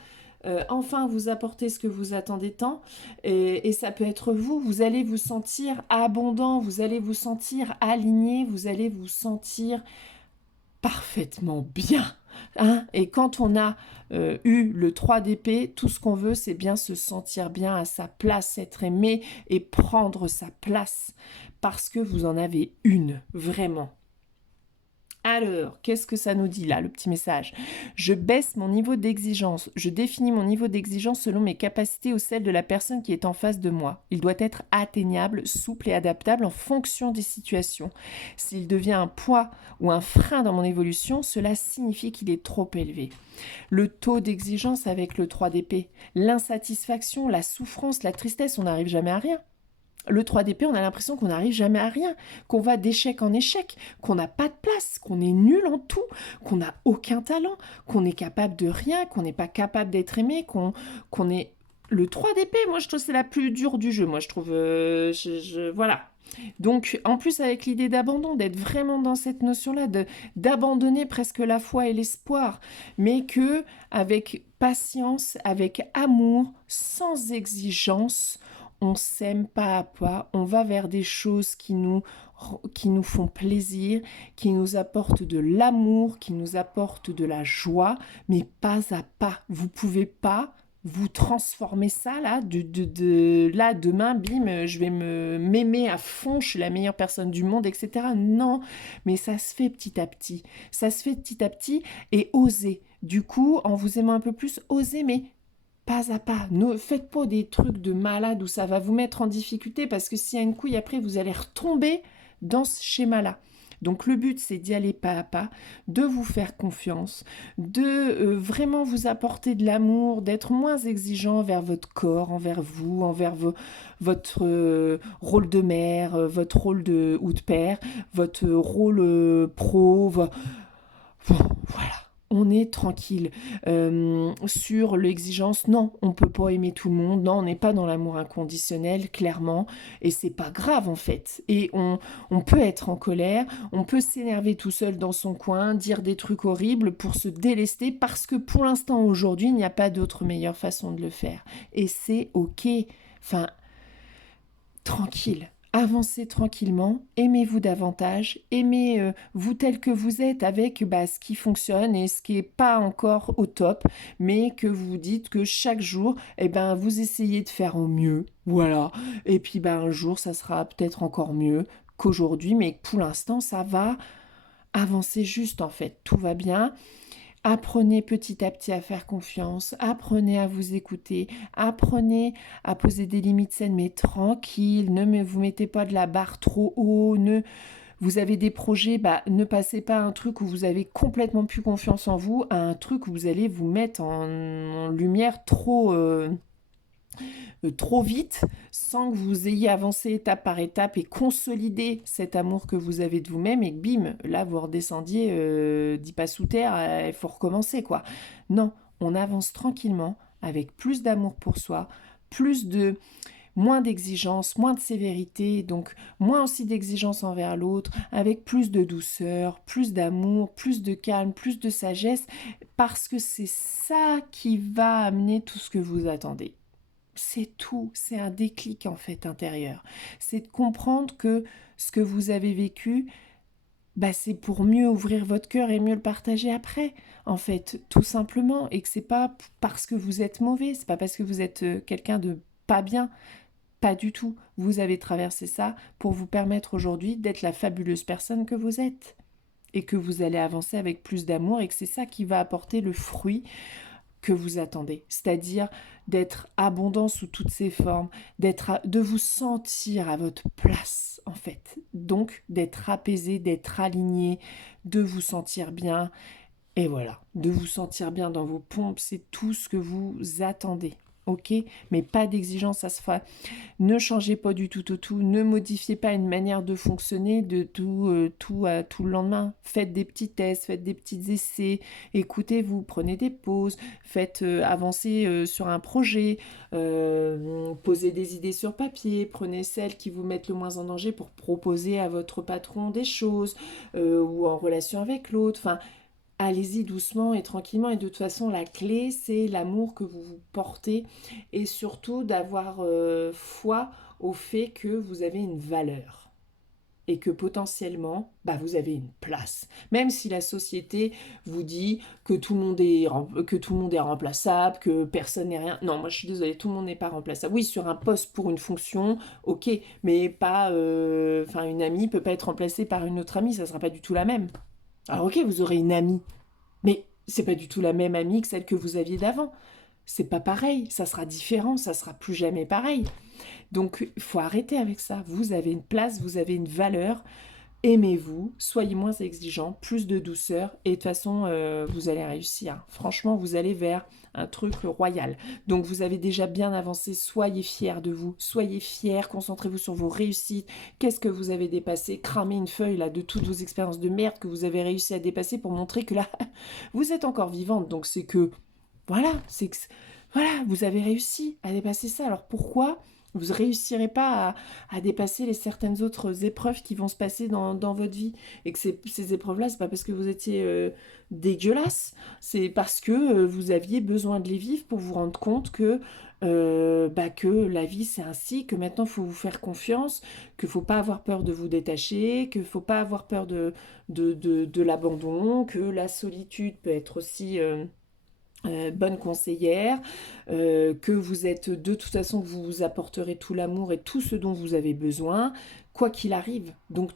enfin vous apporter ce que vous attendez tant, et ça peut être vous allez vous sentir abondant, vous allez vous sentir aligné, vous allez vous sentir parfaitement bien. Hein, et quand on a eu le 3 d'épée, tout ce qu'on veut, c'est bien se sentir bien à sa place, être aimé et prendre sa place, parce que vous en avez une, vraiment. Alors, qu'est-ce que ça nous dit là, le petit message? Je baisse mon niveau d'exigence. Je définis mon niveau d'exigence selon mes capacités ou celles de la personne qui est en face de moi. Il doit être atteignable, souple et adaptable en fonction des situations. S'il devient un poids ou un frein dans mon évolution, cela signifie qu'il est trop élevé. Le taux d'exigence avec le 3 d'épée, l'insatisfaction, la souffrance, la tristesse, on n'arrive jamais à rien. Le 3 d'épée, on a l'impression qu'on n'arrive jamais à rien, qu'on va d'échec en échec, qu'on n'a pas de place, qu'on est nul en tout, qu'on n'a aucun talent, qu'on est capable de rien, qu'on n'est pas capable d'être aimé, qu'on est... Le 3 d'épée, moi je trouve que c'est la plus dure du jeu, moi je trouve... voilà. Donc en plus avec l'idée d'abandon, d'être vraiment dans cette notion-là, d'abandonner presque la foi et l'espoir, mais que avec patience, avec amour, sans exigence, on s'aime pas à pas, on va vers des choses qui nous font plaisir, qui nous apportent de l'amour, qui nous apportent de la joie, mais pas à pas. Vous pouvez pas vous transformer ça là, là demain, bim, je vais m'aimer à fond, je suis la meilleure personne du monde, etc. Non, mais ça se fait petit à petit. Ça se fait petit à petit et osez. Du coup, en vous aimant un peu plus, osez, mais pas à pas. Ne faites pas des trucs de malade où ça va vous mettre en difficulté parce que s'il y a une couille, après, vous allez retomber dans ce schéma-là. Donc le but, c'est d'y aller pas à pas, de vous faire confiance, de vraiment vous apporter de l'amour, d'être moins exigeant envers votre corps, envers vous, envers votre rôle de mère, votre rôle ou de père, votre rôle pro. Voilà. On est tranquille. Sur l'exigence, non, on ne peut pas aimer tout le monde. Non, on n'est pas dans l'amour inconditionnel, clairement. Et c'est pas grave, en fait. Et on peut être en colère, on peut s'énerver tout seul dans son coin, dire des trucs horribles pour se délester, parce que pour l'instant, aujourd'hui, il n'y a pas d'autre meilleure façon de le faire. Et c'est OK. Enfin, tranquille. Avancez tranquillement, aimez-vous davantage, aimez-vous tel que vous êtes avec ce qui fonctionne et ce qui n'est pas encore au top, mais que vous dites que chaque jour, vous essayez de faire au mieux, voilà. Et puis un jour, ça sera peut-être encore mieux qu'aujourd'hui, mais pour l'instant, ça va avancer juste en fait, tout va bien. Apprenez petit à petit à faire confiance, apprenez à vous écouter, apprenez à poser des limites saines mais tranquilles, vous mettez pas de la barre trop haut, Vous avez des projets, ne passez pas à un truc où vous avez complètement plus confiance en vous, à un truc où vous allez vous mettre en lumière trop vite, sans que vous ayez avancé étape par étape et consolidé cet amour que vous avez de vous-même, et que bim, là vous redescendiez 10 pas sous terre, il faut recommencer quoi. Non, on avance tranquillement, avec plus d'amour pour soi, moins d'exigence, moins de sévérité, donc moins aussi d'exigence envers l'autre, avec plus de douceur, plus d'amour, plus de calme, plus de sagesse, parce que c'est ça qui va amener tout ce que vous attendez. C'est tout, c'est un déclic en fait intérieur. C'est de comprendre que ce que vous avez vécu, c'est pour mieux ouvrir votre cœur et mieux le partager après, en fait, tout simplement, et que c'est pas parce que vous êtes mauvais, c'est pas parce que vous êtes quelqu'un de pas bien, pas du tout. Vous avez traversé ça pour vous permettre aujourd'hui d'être la fabuleuse personne que vous êtes, et que vous allez avancer avec plus d'amour, et que c'est ça qui va apporter le fruit que vous attendez, c'est-à-dire d'être abondant sous toutes ses formes, de vous sentir à votre place en fait, donc d'être apaisé, d'être aligné, de vous sentir bien, et voilà, de vous sentir bien dans vos pompes, c'est tout ce que vous attendez, ok? Mais pas d'exigence à ce faire. Ne changez pas du tout au tout, ne modifiez pas une manière de fonctionner de tout le lendemain. Faites des petits tests, faites des petits essais, écoutez-vous, prenez des pauses, faites avancer sur un projet, posez des idées sur papier, prenez celles qui vous mettent le moins en danger pour proposer à votre patron des choses, ou en relation avec l'autre, enfin... Allez-y doucement et tranquillement, et de toute façon la clé c'est l'amour que vous vous portez, et surtout d'avoir foi au fait que vous avez une valeur et que potentiellement vous avez une place, même si la société vous dit que tout le monde est remplaçable, que personne n'est rien. Non, moi je suis désolée, tout le monde n'est pas remplaçable. Oui, sur un poste pour une fonction, ok, mais pas une amie peut pas être remplacée par une autre amie, ça sera pas du tout la même. Alors ok, vous aurez une amie, mais c'est pas du tout la même amie que celle que vous aviez d'avant. C'est pas pareil, ça sera différent, ça sera plus jamais pareil. Donc il faut arrêter avec ça. Vous avez une place, vous avez une valeur. Aimez-vous, soyez moins exigeants, plus de douceur, et de toute façon, vous allez réussir. Franchement, vous allez vers un truc royal. Donc, vous avez déjà bien avancé, soyez fiers de vous, soyez fiers, concentrez-vous sur vos réussites. Qu'est-ce que vous avez dépassé? Cramez une feuille là de toutes vos expériences de merde que vous avez réussi à dépasser pour montrer que là, vous êtes encore vivante. Donc, c'est que, voilà, voilà, vous avez réussi à dépasser ça. Alors, pourquoi vous ne réussirez pas à dépasser les certaines autres épreuves qui vont se passer dans votre vie? Et que ces épreuves-là, c'est pas parce que vous étiez dégueulasse, c'est parce que vous aviez besoin de les vivre pour vous rendre compte que la vie c'est ainsi, que maintenant il faut vous faire confiance, qu'il ne faut pas avoir peur de vous détacher, qu'il ne faut pas avoir peur de l'abandon, que la solitude peut être aussi... bonne conseillère, que vous êtes de toute façon, que vous vous apporterez tout l'amour et tout ce dont vous avez besoin, quoi qu'il arrive. Donc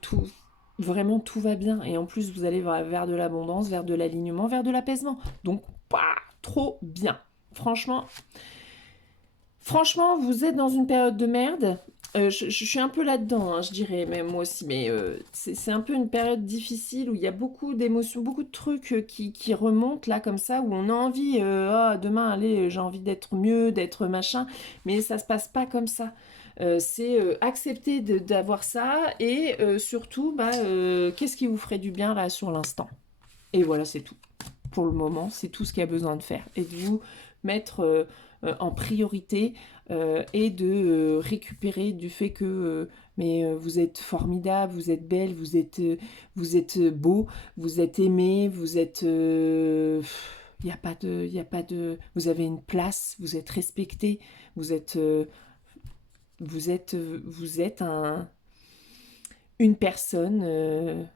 vraiment tout va bien. Et en plus, vous allez vers de l'abondance, vers de l'alignement, vers de l'apaisement. Donc, trop bien. Franchement, vous êtes dans une période de merde. Je suis un peu là-dedans, hein, je dirais, mais moi aussi. Mais c'est un peu une période difficile où il y a beaucoup d'émotions, beaucoup de trucs qui remontent là comme ça, où on a envie, demain, allez, j'ai envie d'être mieux, d'être machin, mais ça se passe pas comme ça. C'est accepter d'avoir ça, et surtout, qu'est-ce qui vous ferait du bien là sur l'instant? Et voilà, c'est tout. Pour le moment, c'est tout ce qu'il y a besoin de faire. Et de vous mettre en priorité, et de récupérer du fait que vous êtes formidable, vous êtes belle, vous êtes beau, vous êtes aimé, vous êtes... y a pas de... Vous avez une place, vous êtes respecté, vous êtes... vous êtes une personne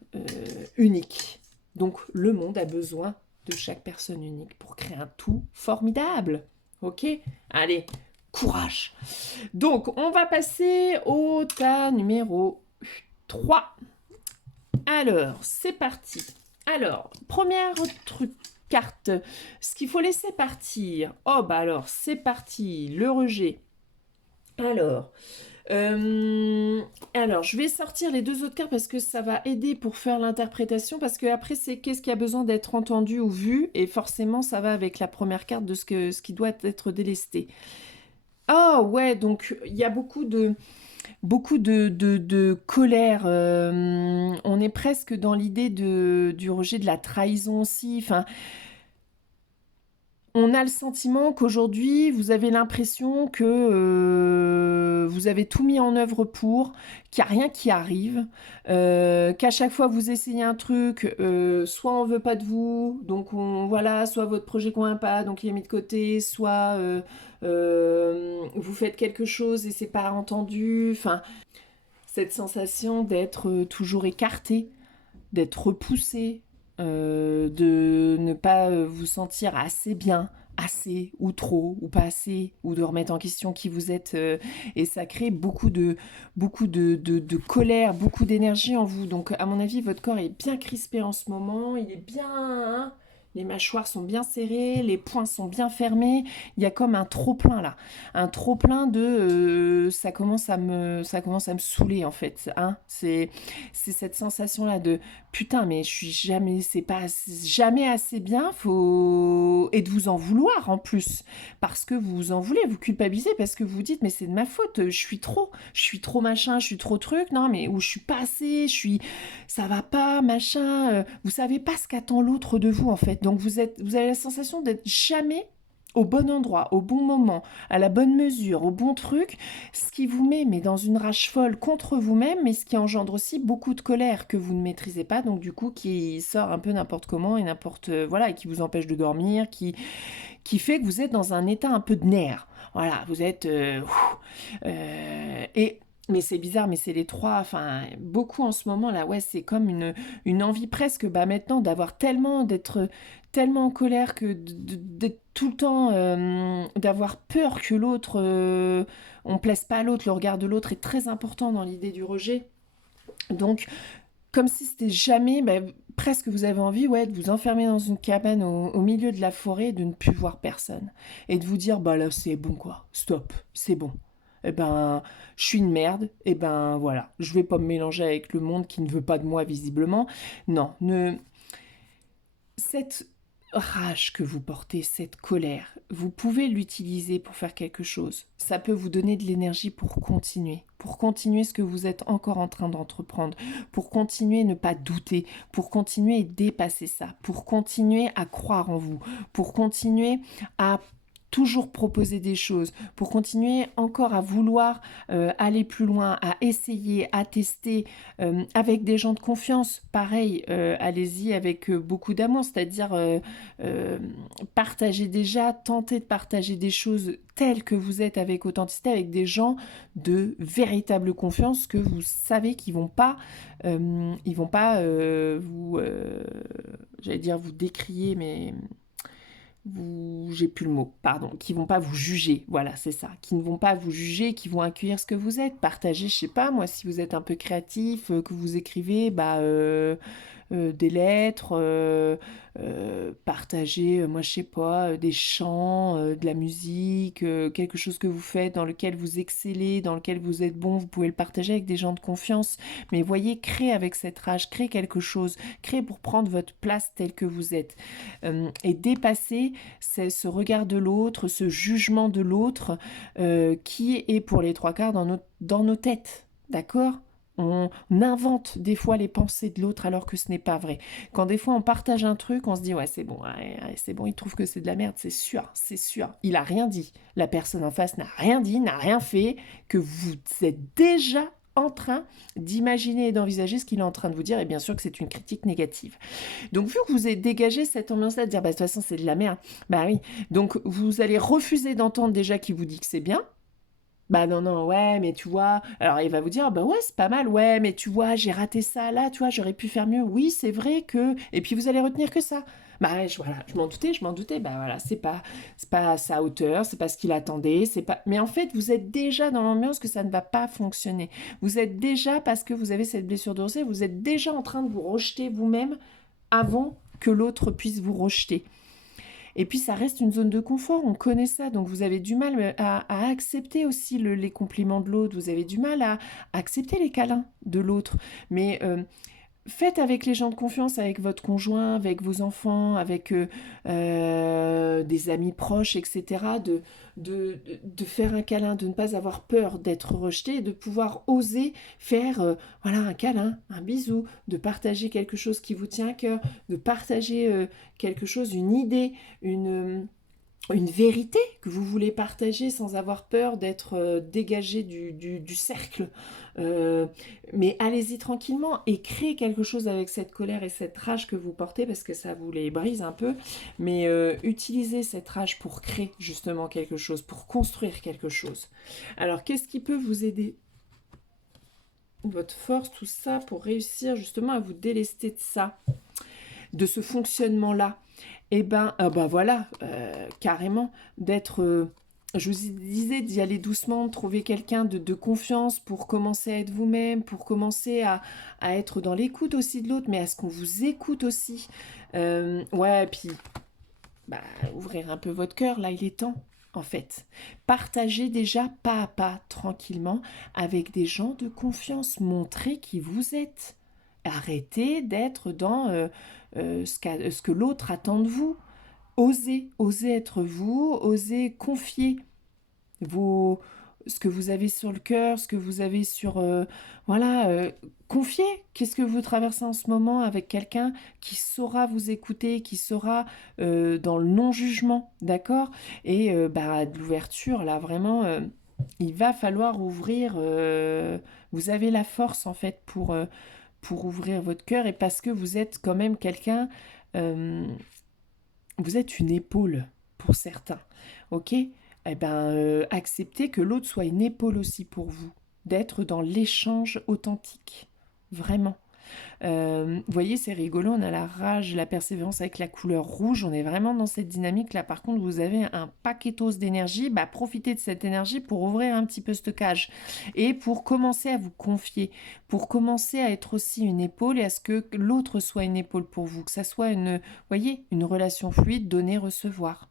unique. Donc le monde a besoin de chaque personne unique pour créer un tout formidable. Ok? Allez, courage. Donc on va passer au tas numéro 3. Alors, c'est parti. Alors, première carte. Ce qu'il faut laisser partir. Oh, alors, c'est parti. Le rejet. Alors, Euh, alors, je vais sortir les deux autres cartes parce que ça va aider pour faire l'interprétation. Parce que après, c'est qu'est-ce qui a besoin d'être entendu ou vu. Et forcément, ça va avec la première carte de ce qui doit être délesté. Ah ouais, donc il y a beaucoup de colère. On est presque dans l'idée du rejet de la trahison aussi. Enfin, on a le sentiment qu'aujourd'hui, vous avez l'impression que vous avez tout mis en œuvre pour, qu'il n'y a rien qui arrive, qu'à chaque fois vous essayez un truc, soit on veut pas de vous, donc voilà, soit votre projet convient pas, donc il est mis de côté, soit vous faites quelque chose et c'est pas entendu. Enfin, cette sensation d'être toujours écarté, d'être repoussé, de ne pas vous sentir assez bien, assez ou trop ou pas assez, ou de remettre en question qui vous êtes. Et ça crée beaucoup de colère, beaucoup d'énergie en vous. Donc à mon avis, votre corps est bien crispé en ce moment, il est bien, hein, les mâchoires sont bien serrées, les poings sont bien fermés. Il y a comme un trop-plein là. Un trop-plein de... ça commence à me saouler en fait. Hein. C'est cette sensation-là de putain, mais je suis jamais, c'est pas jamais assez bien, faut et de vous en vouloir en plus, parce que vous vous en voulez, vous culpabilisez parce que vous dites mais c'est de ma faute, je suis trop machin, je suis trop truc, non mais ou je suis pas assez, ça va pas machin, vous savez pas ce qu'attend l'autre de vous en fait, donc vous avez la sensation d'être jamais au bon endroit, au bon moment, à la bonne mesure, au bon truc, ce qui vous met mais dans une rage folle contre vous-même, mais ce qui engendre aussi beaucoup de colère que vous ne maîtrisez pas, donc du coup qui sort un peu n'importe comment et n'importe voilà, et qui vous empêche de dormir, qui fait que vous êtes dans un état un peu de nerfs. Voilà, vous êtes et mais c'est bizarre, mais c'est les trois, enfin, beaucoup en ce moment là, ouais, c'est comme une envie presque, bah maintenant, d'être tellement en colère que d'être tout le temps, d'avoir peur que l'autre, on plaise pas à l'autre, le regard de l'autre est très important dans l'idée du rejet. Donc, comme si c'était jamais, bah, presque vous avez envie, ouais, de vous enfermer dans une cabane au milieu de la forêt et de ne plus voir personne. Et de vous dire, bah là, c'est bon quoi, stop, c'est bon. Eh ben, je suis une merde, et ben voilà, je vais pas me mélanger avec le monde qui ne veut pas de moi visiblement. Non, cette rage que vous portez, cette colère, vous pouvez l'utiliser pour faire quelque chose. Ça peut vous donner de l'énergie pour continuer ce que vous êtes encore en train d'entreprendre, pour continuer ne pas douter, pour continuer et dépasser ça, pour continuer à croire en vous, pour continuer à toujours proposer des choses, pour continuer encore à vouloir aller plus loin, à essayer, à tester avec des gens de confiance. Pareil, allez-y avec beaucoup d'amour, c'est-à-dire euh, partagez déjà, tentez de partager des choses telles que vous êtes avec authenticité, avec des gens de véritable confiance que vous savez qu'ils vont pas j'allais dire vous décrier, mais j'ai plus le mot, pardon, qui vont pas vous juger, voilà, c'est ça, qui ne vont pas vous juger, qui vont accueillir ce que vous êtes, partager, je sais pas, moi, si vous êtes un peu créatif, que vous écrivez, des lettres, partager, moi je sais pas, des chants, de la musique, quelque chose que vous faites dans lequel vous excellez, dans lequel vous êtes bon, vous pouvez le partager avec des gens de confiance. Mais voyez, créez avec cette rage, créez quelque chose, créez pour prendre votre place telle que vous êtes. Et dépasser ce regard de l'autre, ce jugement de l'autre, qui est pour les trois quarts dans nos têtes. D'accord? On invente des fois les pensées de l'autre alors que ce n'est pas vrai. Quand des fois on partage un truc, on se dit ouais c'est bon, ouais, ouais, c'est bon, il trouve que c'est de la merde, c'est sûr, c'est sûr. Il a rien dit. La personne en face n'a rien dit, n'a rien fait, que vous êtes déjà en train d'imaginer et d'envisager ce qu'il est en train de vous dire, et bien sûr que c'est une critique négative. Donc vu que vous avez dégagé cette ambiance-là de dire bah de toute façon c'est de la merde, bah oui, donc vous allez refuser d'entendre déjà qu'il vous dit que c'est bien. Bah non, non, ouais, mais tu vois, alors il va vous dire, bah ouais, c'est pas mal, ouais, mais tu vois, j'ai raté ça là, tu vois, j'aurais pu faire mieux, oui, c'est vrai que... Et puis vous allez retenir que ça. Bah ouais, voilà, je m'en doutais, bah voilà, c'est pas à sa hauteur, c'est pas ce qu'il attendait, c'est pas... Mais en fait, vous êtes déjà dans l'ambiance que ça ne va pas fonctionner. Vous êtes déjà, parce que vous avez cette blessure dorsale, vous êtes déjà en train de vous rejeter vous-même avant que l'autre puisse vous rejeter. Et puis ça reste une zone de confort, on connaît ça, donc vous avez du mal à accepter aussi les compliments de l'autre, vous avez du mal à accepter les câlins de l'autre. Mais faites avec les gens de confiance, avec votre conjoint, avec vos enfants, avec des amis proches, etc. De faire un câlin, de ne pas avoir peur d'être rejeté, de pouvoir oser faire voilà, un câlin, un bisou, de partager quelque chose qui vous tient à cœur, de partager quelque chose, une idée, une vérité que vous voulez partager sans avoir peur d'être dégagé du cercle. Euh, mais allez-y tranquillement et créez quelque chose avec cette colère et cette rage que vous portez parce que ça vous les brise un peu. Mais utilisez cette rage pour créer justement quelque chose, pour construire quelque chose. Alors, qu'est-ce qui peut vous aider? Votre force, tout ça, pour réussir justement à vous délester de ça, de ce fonctionnement-là. Eh ben, voilà, carrément, d'être, je vous disais, d'y aller doucement, de trouver quelqu'un de confiance pour commencer à être vous-même, pour commencer à être dans l'écoute aussi de l'autre, mais à ce qu'on vous écoute aussi. Ouais, puis, ouvrir un peu votre cœur, là, il est temps, en fait. Partagez déjà pas à pas, tranquillement, avec des gens de confiance. Montrez qui vous êtes. Arrêtez d'être dans ce que l'autre attend de vous. Osez être vous, osez confier vos, ce que vous avez sur le cœur, ce que vous avez sur... voilà, confiez. Qu'est-ce que vous traversez en ce moment avec quelqu'un qui saura vous écouter, qui saura dans le non-jugement, d'accord? Et de l'ouverture, là, vraiment, il va falloir ouvrir... vous avez la force, en fait, pour ouvrir votre cœur et parce que vous êtes quand même quelqu'un... vous êtes une épaule pour certains, ok? Eh ben, acceptez que l'autre soit une épaule aussi pour vous, d'être dans l'échange authentique, vraiment. Vous voyez, c'est rigolo, on a la rage, la persévérance avec la couleur rouge, on est vraiment dans cette dynamique-là. Par contre, vous avez un paquetos d'énergie, profitez de cette énergie pour ouvrir un petit peu stockage et pour commencer à vous confier, pour commencer à être aussi une épaule et à ce que l'autre soit une épaule pour vous, que ça soit voyez, une relation fluide, donner-recevoir.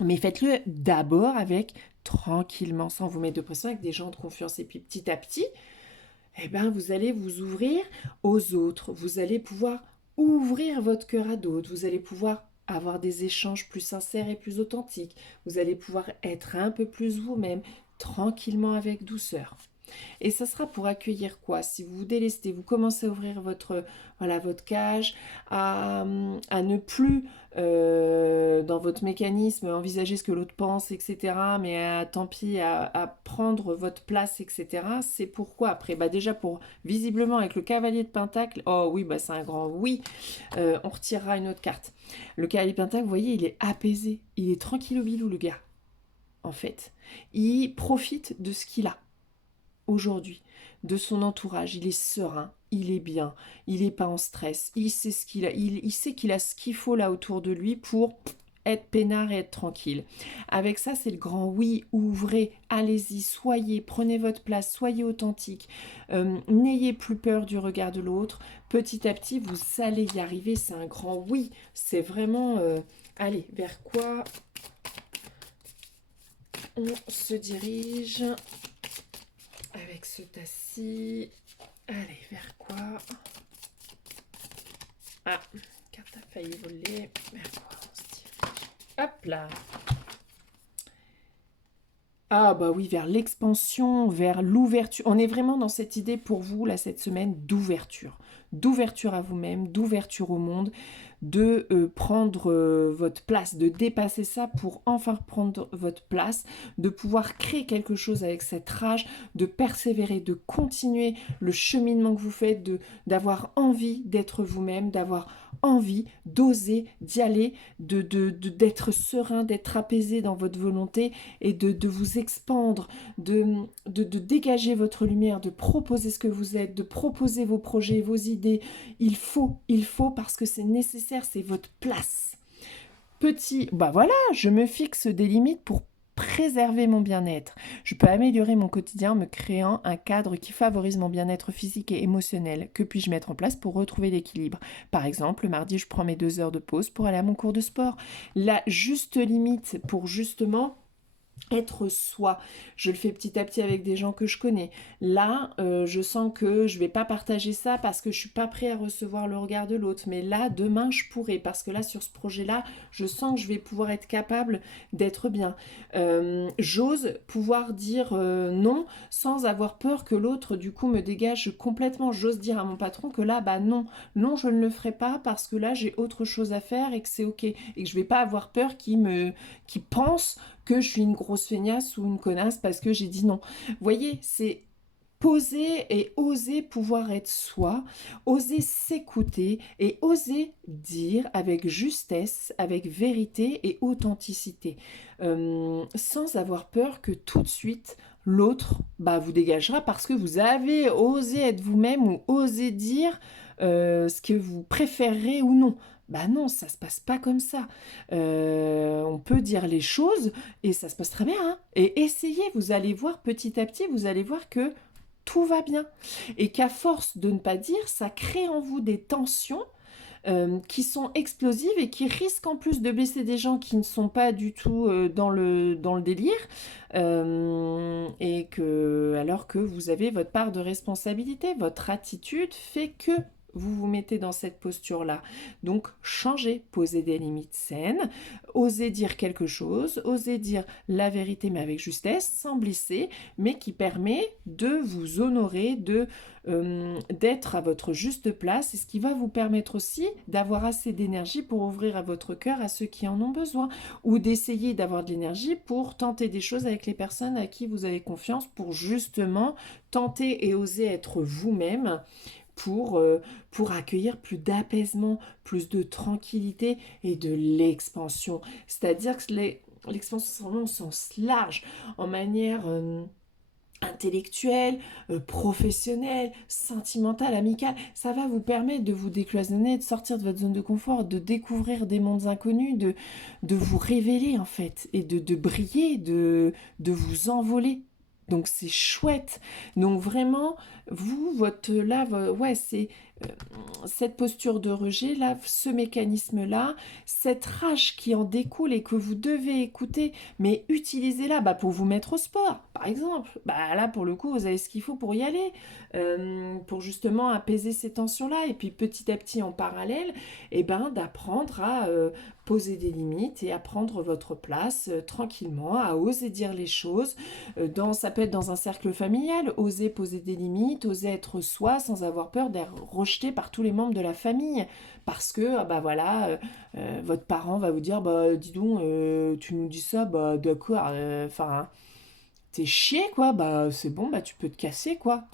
Mais faites-le d'abord avec tranquillement, sans vous mettre de pression, avec des gens de confiance. Et puis petit à petit, eh ben, vous allez vous ouvrir aux autres. Vous allez pouvoir ouvrir votre cœur à d'autres. Vous allez pouvoir avoir des échanges plus sincères et plus authentiques. Vous allez pouvoir être un peu plus vous-même, tranquillement avec douceur. Et ça sera pour accueillir quoi? Si vous vous délestez, vous commencez à ouvrir votre cage, à ne plus, dans votre mécanisme, envisager ce que l'autre pense, etc. Mais tant pis, à prendre votre place, etc. C'est pourquoi après? Déjà pour, visiblement, avec le cavalier de Pentacle, oh oui, c'est un grand oui, on retirera une autre carte. Le cavalier de Pentacle, vous voyez, il est apaisé, il est tranquille au bilou, le gars, en fait. Il profite de ce qu'il a aujourd'hui, de son entourage. Il est serein, il est bien, il n'est pas en stress, il sait ce qu'il a, il sait qu'il a ce qu'il faut là autour de lui pour être peinard et être tranquille. Avec ça, c'est le grand oui, ouvrez, allez-y, soyez, prenez votre place, soyez authentique, n'ayez plus peur du regard de l'autre. Petit à petit, vous allez y arriver, c'est un grand oui. C'est vraiment, allez, vers quoi on se dirige avec ce tas-ci? Allez, vers quoi? Ah, carte a failli voler. Vers quoi on se dirige? Hop là! Ah oui, vers l'expansion, vers l'ouverture. On est vraiment dans cette idée pour vous, là, cette semaine, d'ouverture. D'ouverture à vous-même, d'ouverture au monde, de prendre votre place, de dépasser ça pour enfin prendre votre place, de pouvoir créer quelque chose avec cette rage, de persévérer, de continuer le cheminement que vous faites, d'avoir envie d'être vous-même, d'avoir envie d'oser, d'y aller, d'être serein, d'être apaisé dans votre volonté et de vous expandre, de dégager votre lumière, de proposer ce que vous êtes, de proposer vos projets, vos idées. Il faut parce que c'est nécessaire, c'est votre place. Voilà, je me fixe des limites pour préserver mon bien-être. Je peux améliorer mon quotidien en me créant un cadre qui favorise mon bien-être physique et émotionnel. Que puis-je mettre en place pour retrouver l'équilibre? Par exemple, le mardi, je prends mes 2 heures de pause pour aller à mon cours de sport. La juste limite pour justement être soi. Je le fais petit à petit avec des gens que je connais. Là, je sens que je vais pas partager ça parce que je suis pas prêt à recevoir le regard de l'autre. Mais là, demain, je pourrais parce que là, sur ce projet-là, je sens que je vais pouvoir être capable d'être bien. J'ose pouvoir dire non sans avoir peur que l'autre, du coup, me dégage complètement. J'ose dire à mon patron que là, bah non, non, je ne le ferai pas parce que là, j'ai autre chose à faire et que c'est ok et que je vais pas avoir peur qu'il pense que je suis une grosse feignasse ou une connasse parce que j'ai dit non. Vous voyez, c'est poser et oser pouvoir être soi, oser s'écouter et oser dire avec justesse, avec vérité et authenticité, sans avoir peur que tout de suite l'autre vous dégagera parce que vous avez osé être vous-même ou osé dire ce que vous préférez ou non. Bah non, ça se passe pas comme ça. On peut dire les choses et ça se passe très bien, hein. Et essayez, vous allez voir petit à petit, vous allez voir que tout va bien. Et qu'à force de ne pas dire, ça crée en vous des tensions qui sont explosives et qui risquent en plus de blesser des gens qui ne sont pas du tout dans le délire, et que, alors que vous avez votre part de responsabilité, votre attitude fait que vous vous mettez dans cette posture-là. Donc, changez, posez des limites saines, osez dire quelque chose, osez dire la vérité mais avec justesse, sans blesser, mais qui permet de vous honorer, d'être à votre juste place, et ce qui va vous permettre aussi d'avoir assez d'énergie pour ouvrir à votre cœur à ceux qui en ont besoin, ou d'essayer d'avoir de l'énergie pour tenter des choses avec les personnes à qui vous avez confiance, pour justement tenter et oser être vous-même, pour accueillir plus d'apaisement, plus de tranquillité et de l'expansion. C'est-à-dire que l'expansion, c'est vraiment au sens large, en manière intellectuelle, professionnelle, sentimentale, amicale. Ça va vous permettre de vous décloisonner, de sortir de votre zone de confort, de découvrir des mondes inconnus, de vous révéler en fait, et de briller, de vous envoler. Donc c'est chouette. Donc vraiment, ouais, c'est euh, cette posture de rejet, là, ce mécanisme-là, cette rage qui en découle et que vous devez écouter, mais utilisez-la pour vous mettre au sport, par exemple. Là, pour le coup, vous avez ce qu'il faut pour y aller, pour justement apaiser ces tensions-là. Et puis petit à petit, en parallèle, d'apprendre à poser des limites et à prendre votre place tranquillement, à oser dire les choses. Ça peut être dans un cercle familial, oser poser des limites, oser être soi sans avoir peur d'être rejeté par tous les membres de la famille. Parce que, votre parent va vous dire, dis donc, tu nous dis ça, d'accord, enfin, t'es chié, quoi, c'est bon, tu peux te casser, quoi.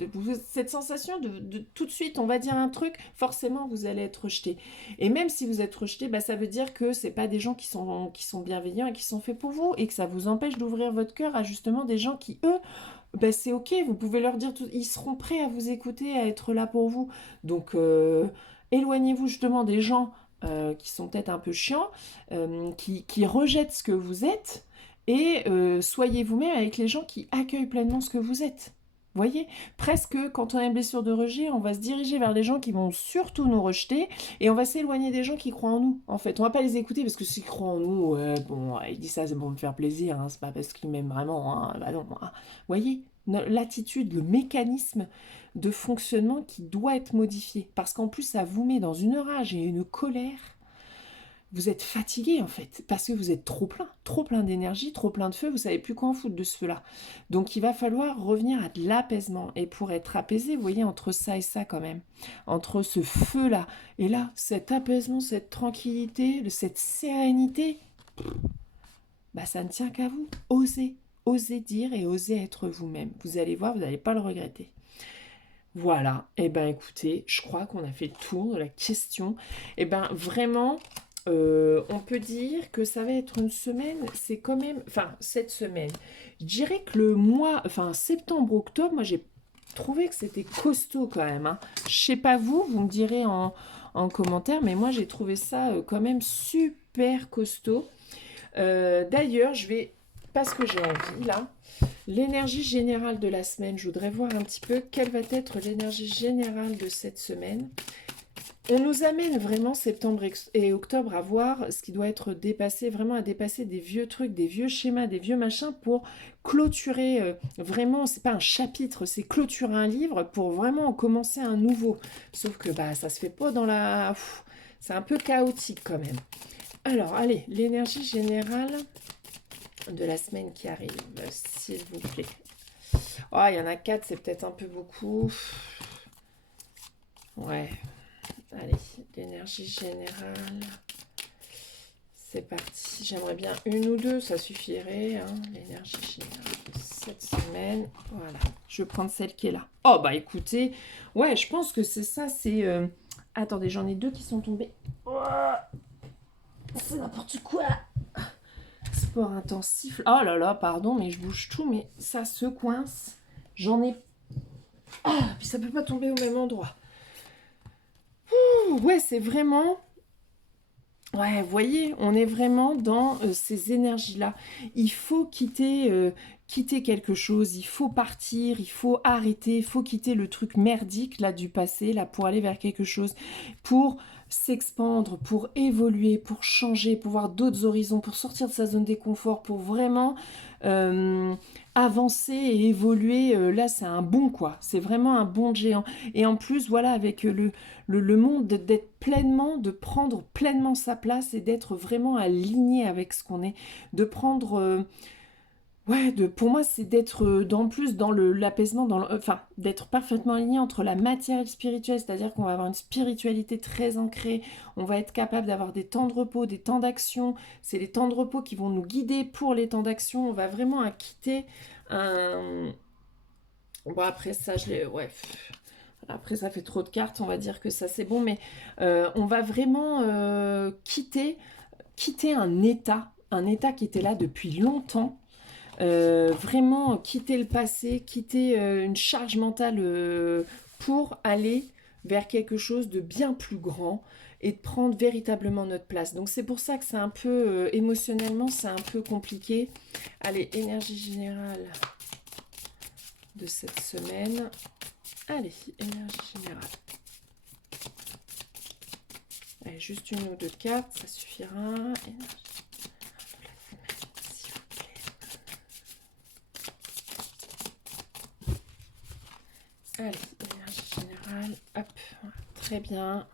Cette sensation de tout de suite, on va dire un truc, forcément, vous allez être rejeté. Et même si vous êtes rejeté, ça veut dire que c'est pas des gens qui sont bienveillants et qui sont faits pour vous, et que ça vous empêche d'ouvrir votre cœur à justement des gens qui, eux, c'est ok, vous pouvez leur dire, ils seront prêts à vous écouter, à être là pour vous. Donc, éloignez-vous justement des gens qui sont peut-être un peu chiants, qui rejettent ce que vous êtes, et soyez vous-même avec les gens qui accueillent pleinement ce que vous êtes. Vous voyez, presque quand on a une blessure de rejet, on va se diriger vers les gens qui vont surtout nous rejeter, et on va s'éloigner des gens qui croient en nous. En fait, on va pas les écouter parce que s'ils croient en nous, ils disent ça, c'est pour me faire plaisir, hein, c'est pas parce qu'ils m'aiment vraiment, hein, non. Hein. Vous voyez, l'attitude, le mécanisme de fonctionnement qui doit être modifié, parce qu'en plus ça vous met dans une rage et une colère. Vous êtes fatigué en fait, parce que vous êtes trop plein d'énergie, trop plein de feu, vous savez plus quoi en foutre de ce feu-là. Donc il va falloir revenir à de l'apaisement. Et pour être apaisé, vous voyez, entre ça et ça quand même, entre ce feu-là et là, cet apaisement, cette tranquillité, cette sérénité, ça ne tient qu'à vous. Osez dire et osez être vous-même. Vous allez voir, vous n'allez pas le regretter. Voilà, écoutez, je crois qu'on a fait le tour de la question. Vraiment, on peut dire que ça va être une semaine, c'est quand même, enfin cette semaine, je dirais que le mois, enfin septembre-octobre, moi j'ai trouvé que c'était costaud quand même, hein. Je sais pas vous me direz en commentaire, mais moi j'ai trouvé ça quand même super costaud. D'ailleurs, je vais parce que j'ai envie là. L'énergie générale de la semaine, je voudrais voir un petit peu quelle va être l'énergie générale de cette semaine. On nous amène vraiment septembre et octobre à voir ce qui doit être dépassé, vraiment à dépasser des vieux trucs, des vieux schémas, des vieux machins pour clôturer vraiment, c'est pas un chapitre, c'est clôturer un livre pour vraiment commencer un nouveau. Sauf que bah ça se fait pas dans la... c'est un peu chaotique quand même. Alors allez, l'énergie générale de la semaine qui arrive, s'il vous plaît. Oh, il y en a 4, c'est peut-être un peu beaucoup. Ouais. Allez, l'énergie générale. C'est parti. J'aimerais bien une ou deux, ça suffirait. Hein, l'énergie générale de cette semaine. Voilà. Je vais prendre celle qui est là. Oh, bah écoutez. Ouais, je pense que c'est ça. C'est. Attendez, j'en ai deux qui sont tombés. Oh, c'est n'importe quoi. Sport intensif. Oh là là, pardon, mais je bouge tout, mais ça se coince. J'en ai. Ah, puis ça peut pas tomber au même endroit. Ouh, ouais, c'est vraiment... Ouais, vous voyez, on est vraiment dans ces énergies-là. Il faut quitter quelque chose, il faut partir, il faut arrêter, il faut quitter le truc merdique là du passé, là pour aller vers quelque chose, pour s'expandre, pour évoluer, pour changer, pour voir d'autres horizons, pour sortir de sa zone de confort, pour vraiment euh, avancer et évoluer. Là, c'est un bond, quoi. C'est vraiment un bond de géant. Et en plus, voilà, avec le monde, d'être pleinement, de prendre pleinement sa place et d'être vraiment aligné avec ce qu'on est, de prendre, ouais, pour moi, c'est d'être dans plus dans l'apaisement, enfin, d'être parfaitement aligné entre la matière et le spirituel, c'est-à-dire qu'on va avoir une spiritualité très ancrée, on va être capable d'avoir des temps de repos, des temps d'action, c'est les temps de repos qui vont nous guider pour les temps d'action, on va vraiment quitter un... Bon, après ça, ouais. Après, ça fait trop de cartes, on va dire que ça c'est bon, mais on va vraiment quitter un état qui était là depuis longtemps. Vraiment quitter le passé, quitter une charge mentale pour aller vers quelque chose de bien plus grand et de prendre véritablement notre place. Donc c'est pour ça que c'est un peu émotionnellement, c'est un peu compliqué. Allez, énergie générale de cette semaine. Allez, énergie générale. Allez, juste une ou deux cartes, ça suffira. Énergie de la semaine, s'il vous plaît. Allez, énergie générale. Hop, voilà, très bien.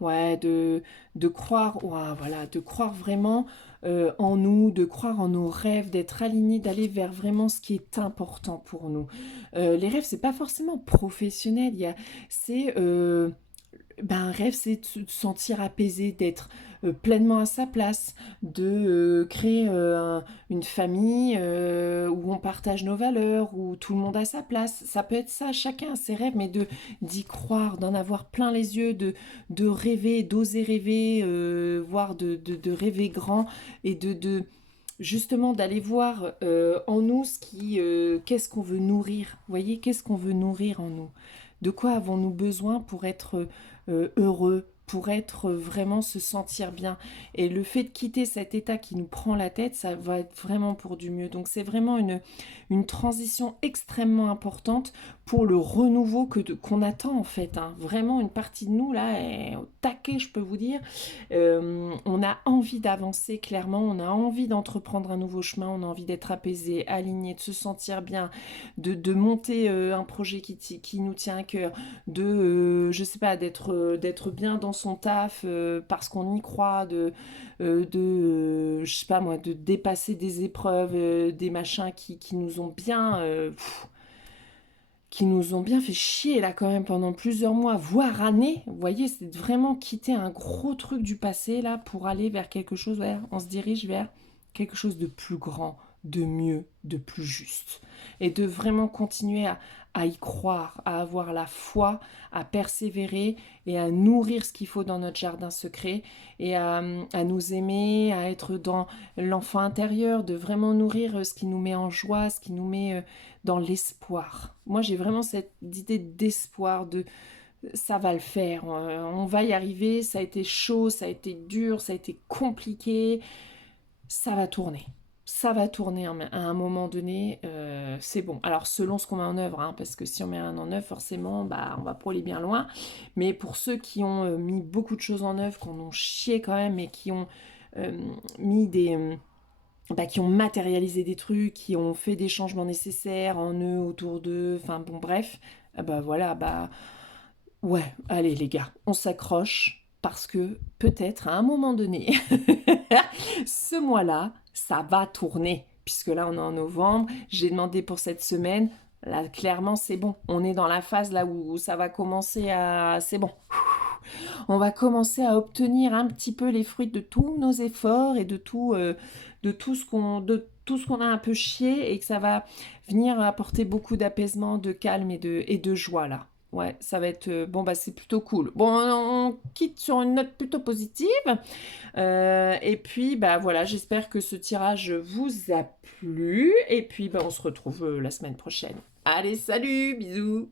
Ouais, de croire, ouah, voilà, de croire vraiment en nous, de croire en nos rêves, d'être aligné, d'aller vers vraiment ce qui est important pour nous. Les rêves, c'est pas forcément professionnel, c'est un rêve, c'est de se sentir apaisé, d'être pleinement à sa place, de créer une famille où on partage nos valeurs, où tout le monde a sa place. Ça peut être ça, chacun a ses rêves, mais d'y croire, d'en avoir plein les yeux, de rêver, d'oser rêver, voire de rêver grand et justement d'aller voir en nous qu'est-ce qu'on veut nourrir. Vous voyez, qu'est-ce qu'on veut nourrir en nous? De quoi avons-nous besoin pour être heureux, pour être vraiment se sentir bien. Et le fait de quitter cet état qui nous prend la tête, ça va être vraiment pour du mieux. Donc c'est vraiment une transition extrêmement importante pour le renouveau qu'on attend en fait. Hein. Vraiment une partie de nous là est au taquet, je peux vous dire. On a envie d'avancer clairement, on a envie d'entreprendre un nouveau chemin, on a envie d'être apaisé, aligné, de se sentir bien, de monter un projet qui nous tient à cœur, je sais pas, d'être bien dans son taf parce qu'on y croit, je sais pas moi, de dépasser des épreuves, des machins qui nous ont bien... qui nous ont bien fait chier là quand même pendant plusieurs mois, voire années. Vous voyez, c'est vraiment quitter un gros truc du passé là pour aller vers quelque chose, ouais, on se dirige vers quelque chose de plus grand, de mieux, de plus juste. Et de vraiment continuer à y croire, à avoir la foi, à persévérer et à nourrir ce qu'il faut dans notre jardin secret et à nous aimer, à être dans l'enfant intérieur, de vraiment nourrir ce qui nous met en joie, ce qui nous met dans l'espoir. Moi, j'ai vraiment cette idée d'espoir, de ça va le faire, on va y arriver, ça a été chaud, ça a été dur, ça a été compliqué, ça va tourner. ça va tourner à un moment donné, c'est bon. Alors selon ce qu'on met en œuvre, hein, parce que si on met rien en œuvre, forcément, bah, on va pas aller bien loin. Mais pour ceux qui ont mis beaucoup de choses en œuvre, qui en ont chié quand même, et qui ont euh, mis bah, qui ont matérialisé des trucs, qui ont fait des changements nécessaires en eux, autour d'eux, enfin bon, bref, bah voilà, bah ouais, allez les gars, on s'accroche parce que peut-être à un moment donné, ce mois-là, ça va tourner. Puisque là, on est en novembre, j'ai demandé pour cette semaine. Là, clairement, c'est bon. On est dans la phase là où ça va commencer à... C'est bon. On va commencer à obtenir un petit peu les fruits de tous nos efforts et de tout ce qu'on a un peu chié et que ça va venir apporter beaucoup d'apaisement, de calme et de joie là. Ouais, ça va être bon bah c'est plutôt cool. Bon, on quitte sur une note plutôt positive. Et puis bah voilà, j'espère que ce tirage vous a plu et puis bah on se retrouve la semaine prochaine. Allez, salut, bisous.